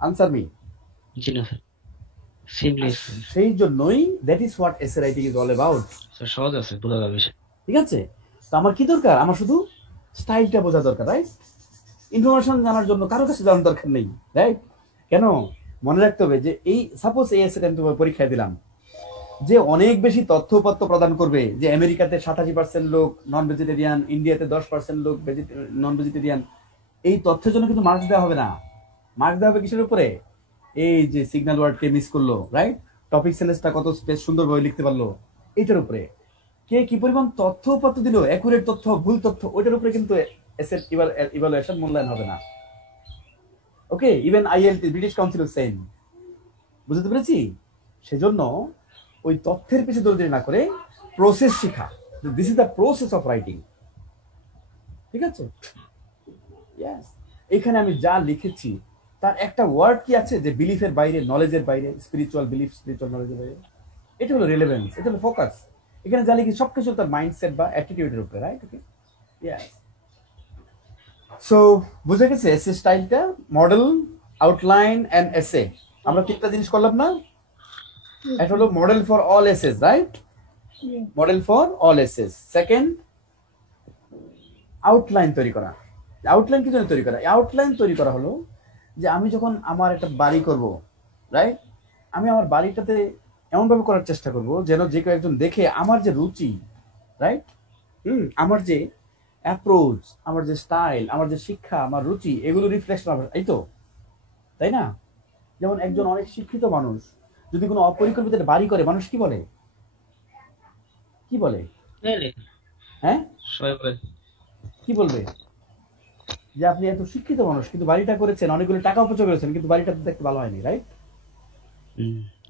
Answer me. জি না স্যার, সিম্পলি সেই জন্যই that is what essay writing is all about. Sir সহজ আছে, বোঝা যাবে। ঠিক আছে, তো আমার কি দরকার? আমার শুধু স্টাইলটা বোঝা দরকার, রাইট? ইনফরমেশন জানার জন্য কারো কাছে জানার দরকার নেই, রাইট? কেন? মনে রাখতে হবে যে এই সাপোজ এই এসে আমি তোমার পরীক্ষায় দিলাম, যে অনেক বেশি তথ্যপত্র প্রদান করবে, যে আমেরিকাতে 87% লোক নন ভেজিটেরিয়ান, ইন্ডিয়াতে 10% লোক নন ভেজিটেরিয়ান, এই তথ্যের জন্য কিন্তু মার্কস দেওয়া হবে না। মার্কস দেওয়া হবে কিসের উপরে? এই যে সিগন্যাল ওয়ার্ডকে মিস করলো, রাইট? টপিক সেন্টেন্সটা কত স্পেস সুন্দরভাবে লিখতে পারলো, এইটার উপরে। কে কি পরিমাণ তথ্যপত্র দিল, অ্যাকুরেট তথ্য, ভুল তথ্য, ওইটার উপরে কিন্তু এসএ ইভালুয়েশন মূল্যায়ন হবে না। Okay, even IELTS British Council same. বুঝতে পেরেছি? সেজন্য ওই তথ্যের পিছনে দৌড়াদৌড়ি না করে প্রসেস শেখা, this is the process of writing. ঠিক আছে? ইয়েস, এখানে আমি যা লিখেছি তার একটা ওয়ার্ড কি আছে যে বিলিফের বাইরে, নলেজের বাইরে, স্পিরিচুয়াল বিলিফ, স্পিরিচুয়াল নলেজের বাইরে? এটা হলো রিলেভেন্স, এটা হলো ফোকাস। এখানে যা লিখি সবকিছু তার মাইন্ডসেট বা অ্যাটিটিউডের উপরে, রাইট? ওকে, ইয়েস। সো বুঝে গেছে এসে স্টাইলটা? মডেল, আউটলাইন এন্ড এসে। আমরা তিনটা জিনিস করলাম না? এটা হলো model for all essays, right? Model for all essays. Second, outline তৈরি করা। আউটলাইন কি জন্য তৈরি করা? আউটলাইন তৈরি করা হলো যে আমি যখন আমার একটা বাড়ি করব, রাইট, আমি আমার বাড়িটাতে এমনভাবে করার চেষ্টা করব যেন যে কেউ একজন দেখে আমার যে রুচি, রাইট, আমার যে অ্যাপ্রোচ, আমার যে স্টাইল, আমার যে শিক্ষা, আমার রুচি, এগুলো রিফ্লেকশন হবে, এই তো, তাই না? যেমন একজন অনেক শিক্ষিত মানুষ যদি কোনো অপরিকল্পিত একটা বাড়ি করে, মানুষ কি বলে? কি বলে? হ্যাঁ, কি বলবে? যে আপনি এত শিক্ষিত মানুষ কিন্তু বাড়িটা করেছেন, অনেকগুলো টাকা অপচয় করেছেন, কিন্তু বাড়িটা দেখতে ভালো হয়নি, রাইট?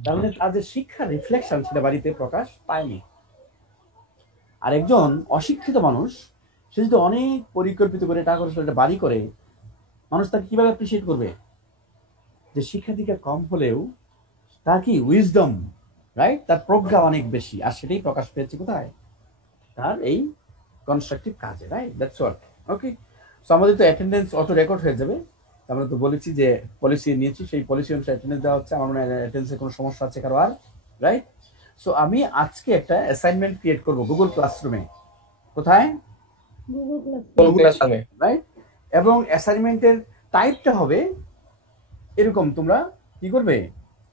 তাহলে তার যে শিক্ষার রিফ্লেকশন সেটা বাড়িতে প্রকাশ পায়নি। আর একজন অশিক্ষিত মানুষ সে যদি অনেক পরিকল্পিত করে টাকা খরচ করে একটা বাড়ি করে, মানুষ তাকে কিভাবে অ্যাপ্রিসিয়েট করবে? যে শিক্ষা দীক্ষা কম হলেও তার কি উইজডম, রাইট, তার প্রজ্ঞা অনেক বেশি, আর সেটাই প্রকাশ পেয়েছে কোথায়? তার এই কনস্ট্রাকটিভ কাজে, right? That's what. Okay, so আমাদের তো অ্যাটেন্ডেন্স অটো রেকর্ড হয়ে যাবে। আমরা তো বলেছি যে পলিসি নিয়েছি, সেই পলিসি অনুসারে অ্যাটেন্ডেন্স দেওয়া হচ্ছে। আমার মনে হয় অ্যাটেন্ডেন্সে কোনো সমস্যা আছে কারো আর, রাইট? সো আমি আজকে একটা অ্যাসাইনমেন্ট ক্রিয়েট করব গুগল ক্লাসরুমে। কোথায়? গুগল ক্লাসরুমে, রাইট? এবং অ্যাসাইনমেন্টের টাইপটা হবে এরকম, তোমরা কি করবে?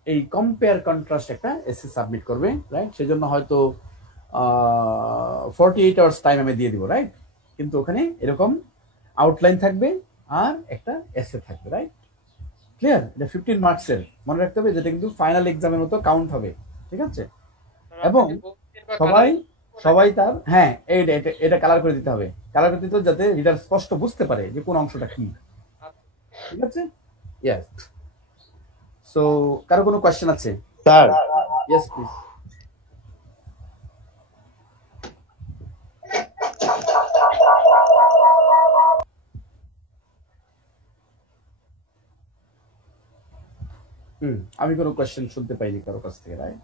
এই কম্পেয়ার কন্ট্রাস্ট একটা এসে সাবমিট করবে, রাইট? সেজন্য হয়তো 48 আওয়ার্স টাইম আমি দিয়ে দিব, রাইট? কিন্তু ওখানে এরকম আউটলাইন থাকবে আর একটা এসে থাকবে, রাইট? ক্লিয়ার? এটা 15 মার্কসের, মনে রাখতে হবে, যেটা কিন্তু ফাইনাল এক্সামের মতো কাউন্ট হবে, ঠিক আছে? এবং সবাই তার, হ্যাঁ, এটা কালার করে দিতে হবে। কালার করে দিতে হবে যাতে রিডার স্পষ্ট বুঝতে পারে যে কোন অংশটা কি, ঠিক আছে? ইয়েস। সো কারো কোনো কোয়েশ্চেন আছে? Sir, yes please. আমি কোনো কোয়েশ্চেন শুনতে পাইনি কারো কাছ থেকে, রাইট?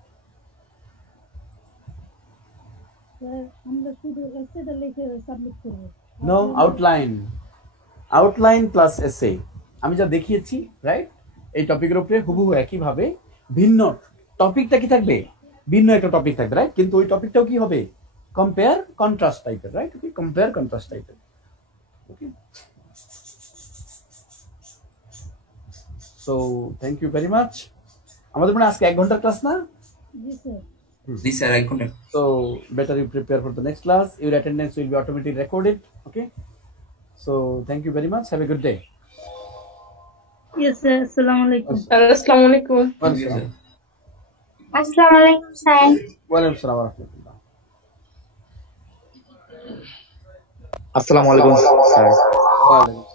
আমরা শুধু এসেটা লিখে সাবমিট করব। নো, আউটলাইন প্লাস এসে। আমি যা দেখিয়েছি, রাইট, এই টপিকের উপরে হুবহু একই ভাবে ভিন্ন টপিকটা কি থাকবে? ভিন্ন একটা টপিক থাকবে, রাইট? কিন্তু ওই টপিকটাও কি হবে? কম্পেয়ার কন্ট্রাস্ট টাইপের, রাইট? ওকে, কম্পেয়ার কন্ট্রাস্ট টাইপের। Okay, so thank you very much. আমাদের মনে আজকে 1 ঘন্টার ক্লাস না? জি স্যার। জি স্যার, এক ঘন্টা। So better you prepare for the next class. Your attendance will be automatically recorded. Okay. So thank you very much. Have a good day. Yes sir. Assalamu alaikum. আসসালামু আলাইকুম। আসসালামু আলাইকুম sir. ওয়ালাইকুম আসসালাম ওয়া রাহমাতুল্লাহ। আসসালামু আলাইকুম স্যার। ওয়ালাইকুম